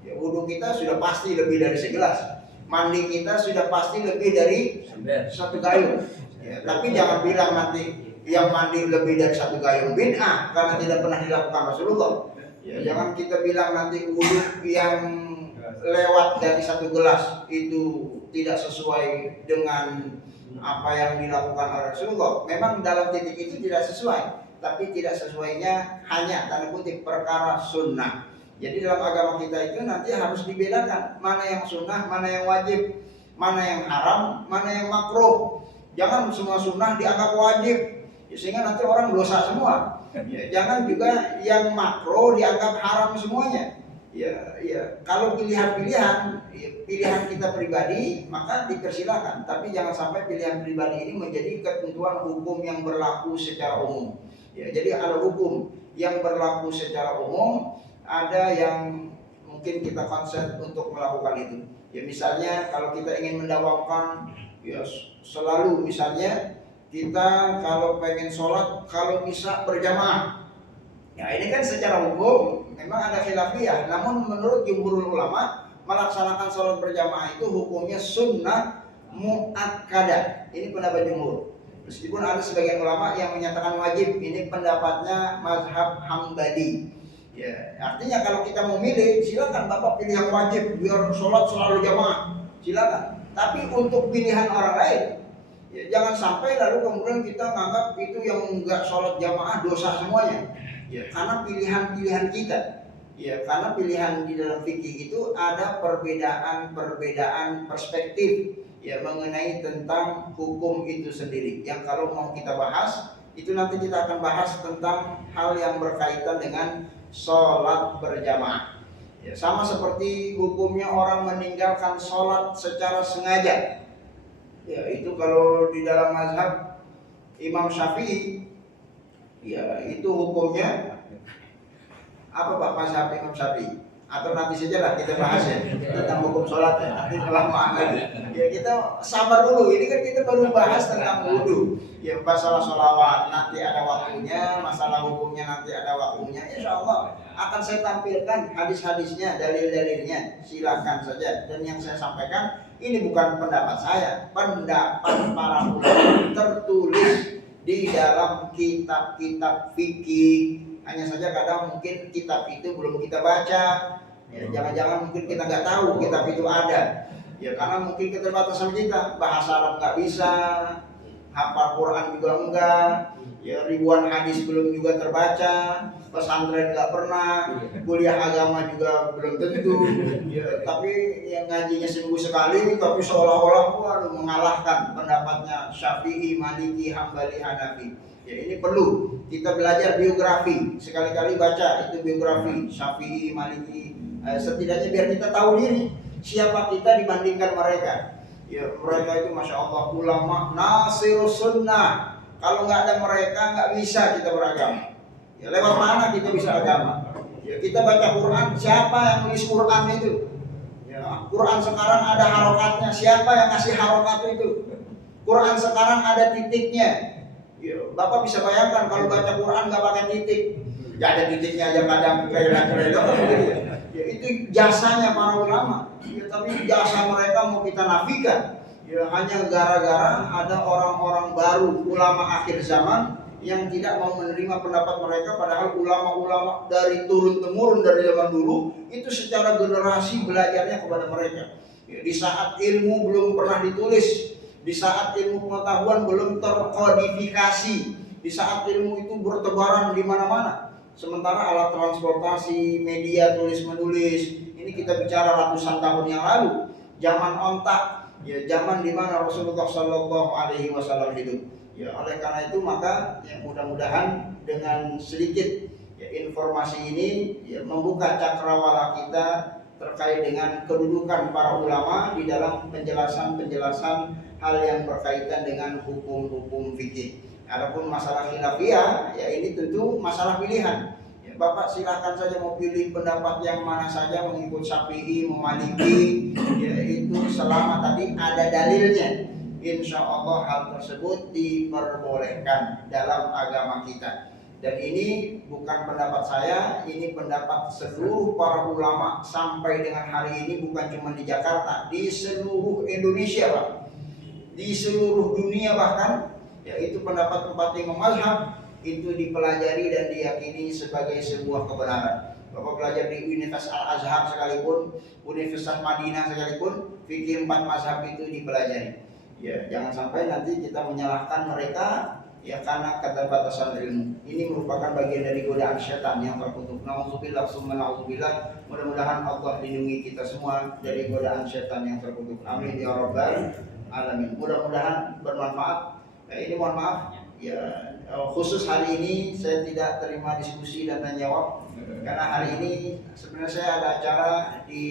Ya wudhu kita sudah pasti lebih dari segelas, mandi kita sudah pasti lebih dari 1 gayung. Ya, tapi jangan bilang nanti yang mandi lebih dari 1 gayung bid'ah karena tidak pernah dilakukan Rasulullah. Ya, jangan kita bilang nanti wudhu yang lewat dari 1 gelas itu tidak sesuai dengan apa yang dilakukan oleh Rasulullah. Memang dalam titik itu tidak sesuai, tapi tidak sesuainya hanya tanda kutip perkara sunnah. Jadi dalam agama kita itu nanti harus dibedakan mana yang sunnah, mana yang wajib, mana yang haram, mana yang makruh. Jangan semua sunnah dianggap wajib, ya, sehingga nanti orang dosa semua. Ya, jangan juga yang makruh dianggap haram semuanya. Ya, kalau pilihan-pilihan, ya, pilihan kita pribadi maka dipersilakan, tapi jangan sampai pilihan pribadi ini menjadi ketentuan hukum yang berlaku secara umum. Ya, jadi ada hukum yang berlaku secara umum, ada yang mungkin kita konsen untuk melakukan itu. Ya misalnya kalau kita ingin mendawamkan, ya selalu misalnya kita kalau pengen sholat kalau bisa berjamaah. Ya ini kan secara hukum memang ada khilafiyah, namun menurut jumhurul ulama melaksanakan sholat berjamaah itu hukumnya sunnah muakkadah. Ini pendapat jumhur. Meskipun ada sebagian ulama yang menyatakan wajib, ini pendapatnya mazhab Hambali. Ya, artinya kalau kita mau milih, silakan Bapak pilih yang wajib biar sholat selalu jamaah, silakan. Tapi untuk pilihan orang lain, ya, jangan sampai lalu kemudian kita menganggap itu yang enggak sholat jamaah dosa semuanya. Ya, karena pilihan-pilihan kita. Ya, karena pilihan di dalam fikih itu ada perbedaan perspektif ya mengenai tentang hukum itu sendiri. Yang kalau mau kita bahas, itu nanti kita akan bahas tentang hal yang berkaitan dengan sholat berjamaah. Ya, sama seperti hukumnya orang meninggalkan sholat secara sengaja. Ya, itu kalau di dalam mazhab Imam Syafi'i, ya itu hukumnya apa Pak mazhab Imam Syafi'i? Atau nanti saja lah kita bahas ya tentang hukum sholat ya, nanti kelamaan lagi. Ya kita sabar dulu, ini kan kita baru bahas tentang wudhu. Ya masalah sholawat nanti ada waktunya, masalah hukumnya nanti ada waktunya. Insya Allah akan saya tampilkan hadis-hadisnya, dalil-dalilnya, silakan saja. Dan yang saya sampaikan ini bukan pendapat saya, pendapat para ulama tertulis di dalam kitab-kitab fikih. Hanya saja kadang mungkin kitab itu belum kita baca, ya, jangan-jangan mungkin kita nggak tahu kitab itu ada, ya karena mungkin keterbatasan kita, bahasa Arab nggak bisa, hafal Quran juga enggak, ya ribuan hadis belum juga terbaca, pesantren nggak pernah, kuliah agama juga belum tentu, ya tapi yang ngajinya seminggu sekali, tapi seolah-olah waduh mengalahkan pendapatnya Syafi'i, Maliki, Hambali, Hanafi. Ya ini perlu kita belajar biografi, sekali-kali baca itu biografi Syafi'i, Maliki, setidaknya biar kita tahu diri siapa kita dibandingkan mereka. Ya mereka itu masya Allah ulama nasirus sunnah, Kalau nggak ada mereka nggak bisa kita beragama. Ya, lewat mana kita bisa agama? Ya, kita baca Quran, siapa yang nulis Quran itu? Ya, Quran sekarang ada harokatnya, siapa yang ngasih harokat itu? Quran sekarang ada titiknya. Ya, Bapak bisa bayangkan kalau baca Quran nggak pakai titik, ya ada titiknya aja kadang kredit. Ya, itu jasanya para ulama. Ya, tapi jasa mereka mau kita nafikan. Ya, hanya gara-gara ada orang-orang baru, ulama akhir zaman yang tidak mau menerima pendapat mereka, padahal ulama-ulama dari turun-temurun dari zaman dulu itu secara generasi belajarnya kepada mereka. Ya, di saat ilmu belum pernah ditulis, di saat ilmu pengetahuan belum terkodifikasi, di saat ilmu itu bertebaran di mana-mana. Sementara alat transportasi, media tulis-menulis, ini kita bicara ratusan tahun yang lalu, zaman ontak. Ya, zaman di mana Rasulullah Shallallahu Alaihi Wasallam hidup. Ya, oleh karena itu maka ya, mudah-mudahan dengan sedikit ya, informasi ini ya, membuka cakrawala kita terkait dengan kedudukan para ulama di dalam penjelasan-penjelasan hal yang berkaitan dengan hukum-hukum fikih. Adapun masalah khilafiyah, ya ini tentu masalah pilihan. Bapak silahkan saja mau pilih pendapat yang mana saja, mengikut Syafi'i, Maliki, yaitu selama tadi ada dalilnya. Insya Allah hal tersebut diperbolehkan dalam agama kita. Dan ini bukan pendapat saya, ini pendapat seluruh para ulama sampai dengan hari ini, bukan cuma di Jakarta, di seluruh Indonesia Pak, di seluruh dunia bahkan, yaitu pendapat 4 imam mazhab itu dipelajari dan diyakini sebagai sebuah kebenaran. Bapak belajar di Universitas Al-Azhar sekalipun, Universitas Madinah sekalipun, fikih 4 mazhab itu dipelajari. Ya, jangan sampai nanti kita menyalahkan mereka ya karena keterbatasan ilmu. Ini merupakan bagian dari godaan setan yang terkutuk. Nauzubillah summa nauzubillah. Mudah-mudahan Allah lindungi kita semua dari godaan setan yang terkutuk. Amin ya rabbal alamin. Mudah-mudahan bermanfaat. Ini mohon maaf ya, khusus hari ini saya tidak terima diskusi dan tanya jawab karena hari ini sebenarnya saya ada acara di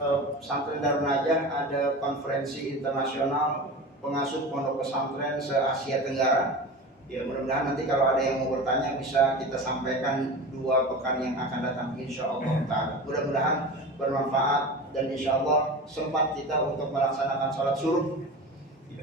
pesantren Darun Najah, ada konferensi internasional pengasuh pondok pesantren se-Asia Tenggara. Ya, mudah-mudahan nanti kalau ada yang mau bertanya bisa kita sampaikan 2 pekan yang akan datang insyaallah taala. Mudah-mudahan bermanfaat dan insyaallah sempat kita untuk melaksanakan sholat suruh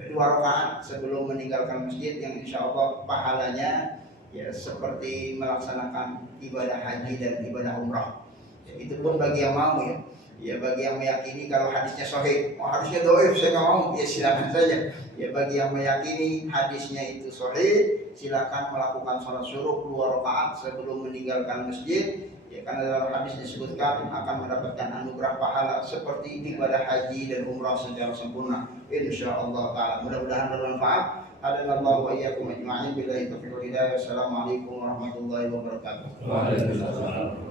2 rakaat sebelum meninggalkan masjid yang insya Allah pahalanya ya seperti melaksanakan ibadah haji dan ibadah umrah. Ya, itu pun bagi yang mau ya. Ya bagi yang meyakini kalau hadisnya sahih, hadisnya dhaif saya nggak mau, ya silakan saja. Ya bagi yang meyakini hadisnya itu sahih, silakan melakukan sholat suruh 2 rakaat sebelum meninggalkan masjid. Ya, karena dalam hadis disebutkan akan mendapatkan anugerah pahala seperti ibadah haji dan umrah secara sempurna insyaallah taala. Mudah-mudahan bermanfaat. Hadanallahu wa iyyakum ajma'in billahi taufiq wal hidayah. Wassalamualaikum warahmatullahi wabarakatuh. Waalaikumsalam.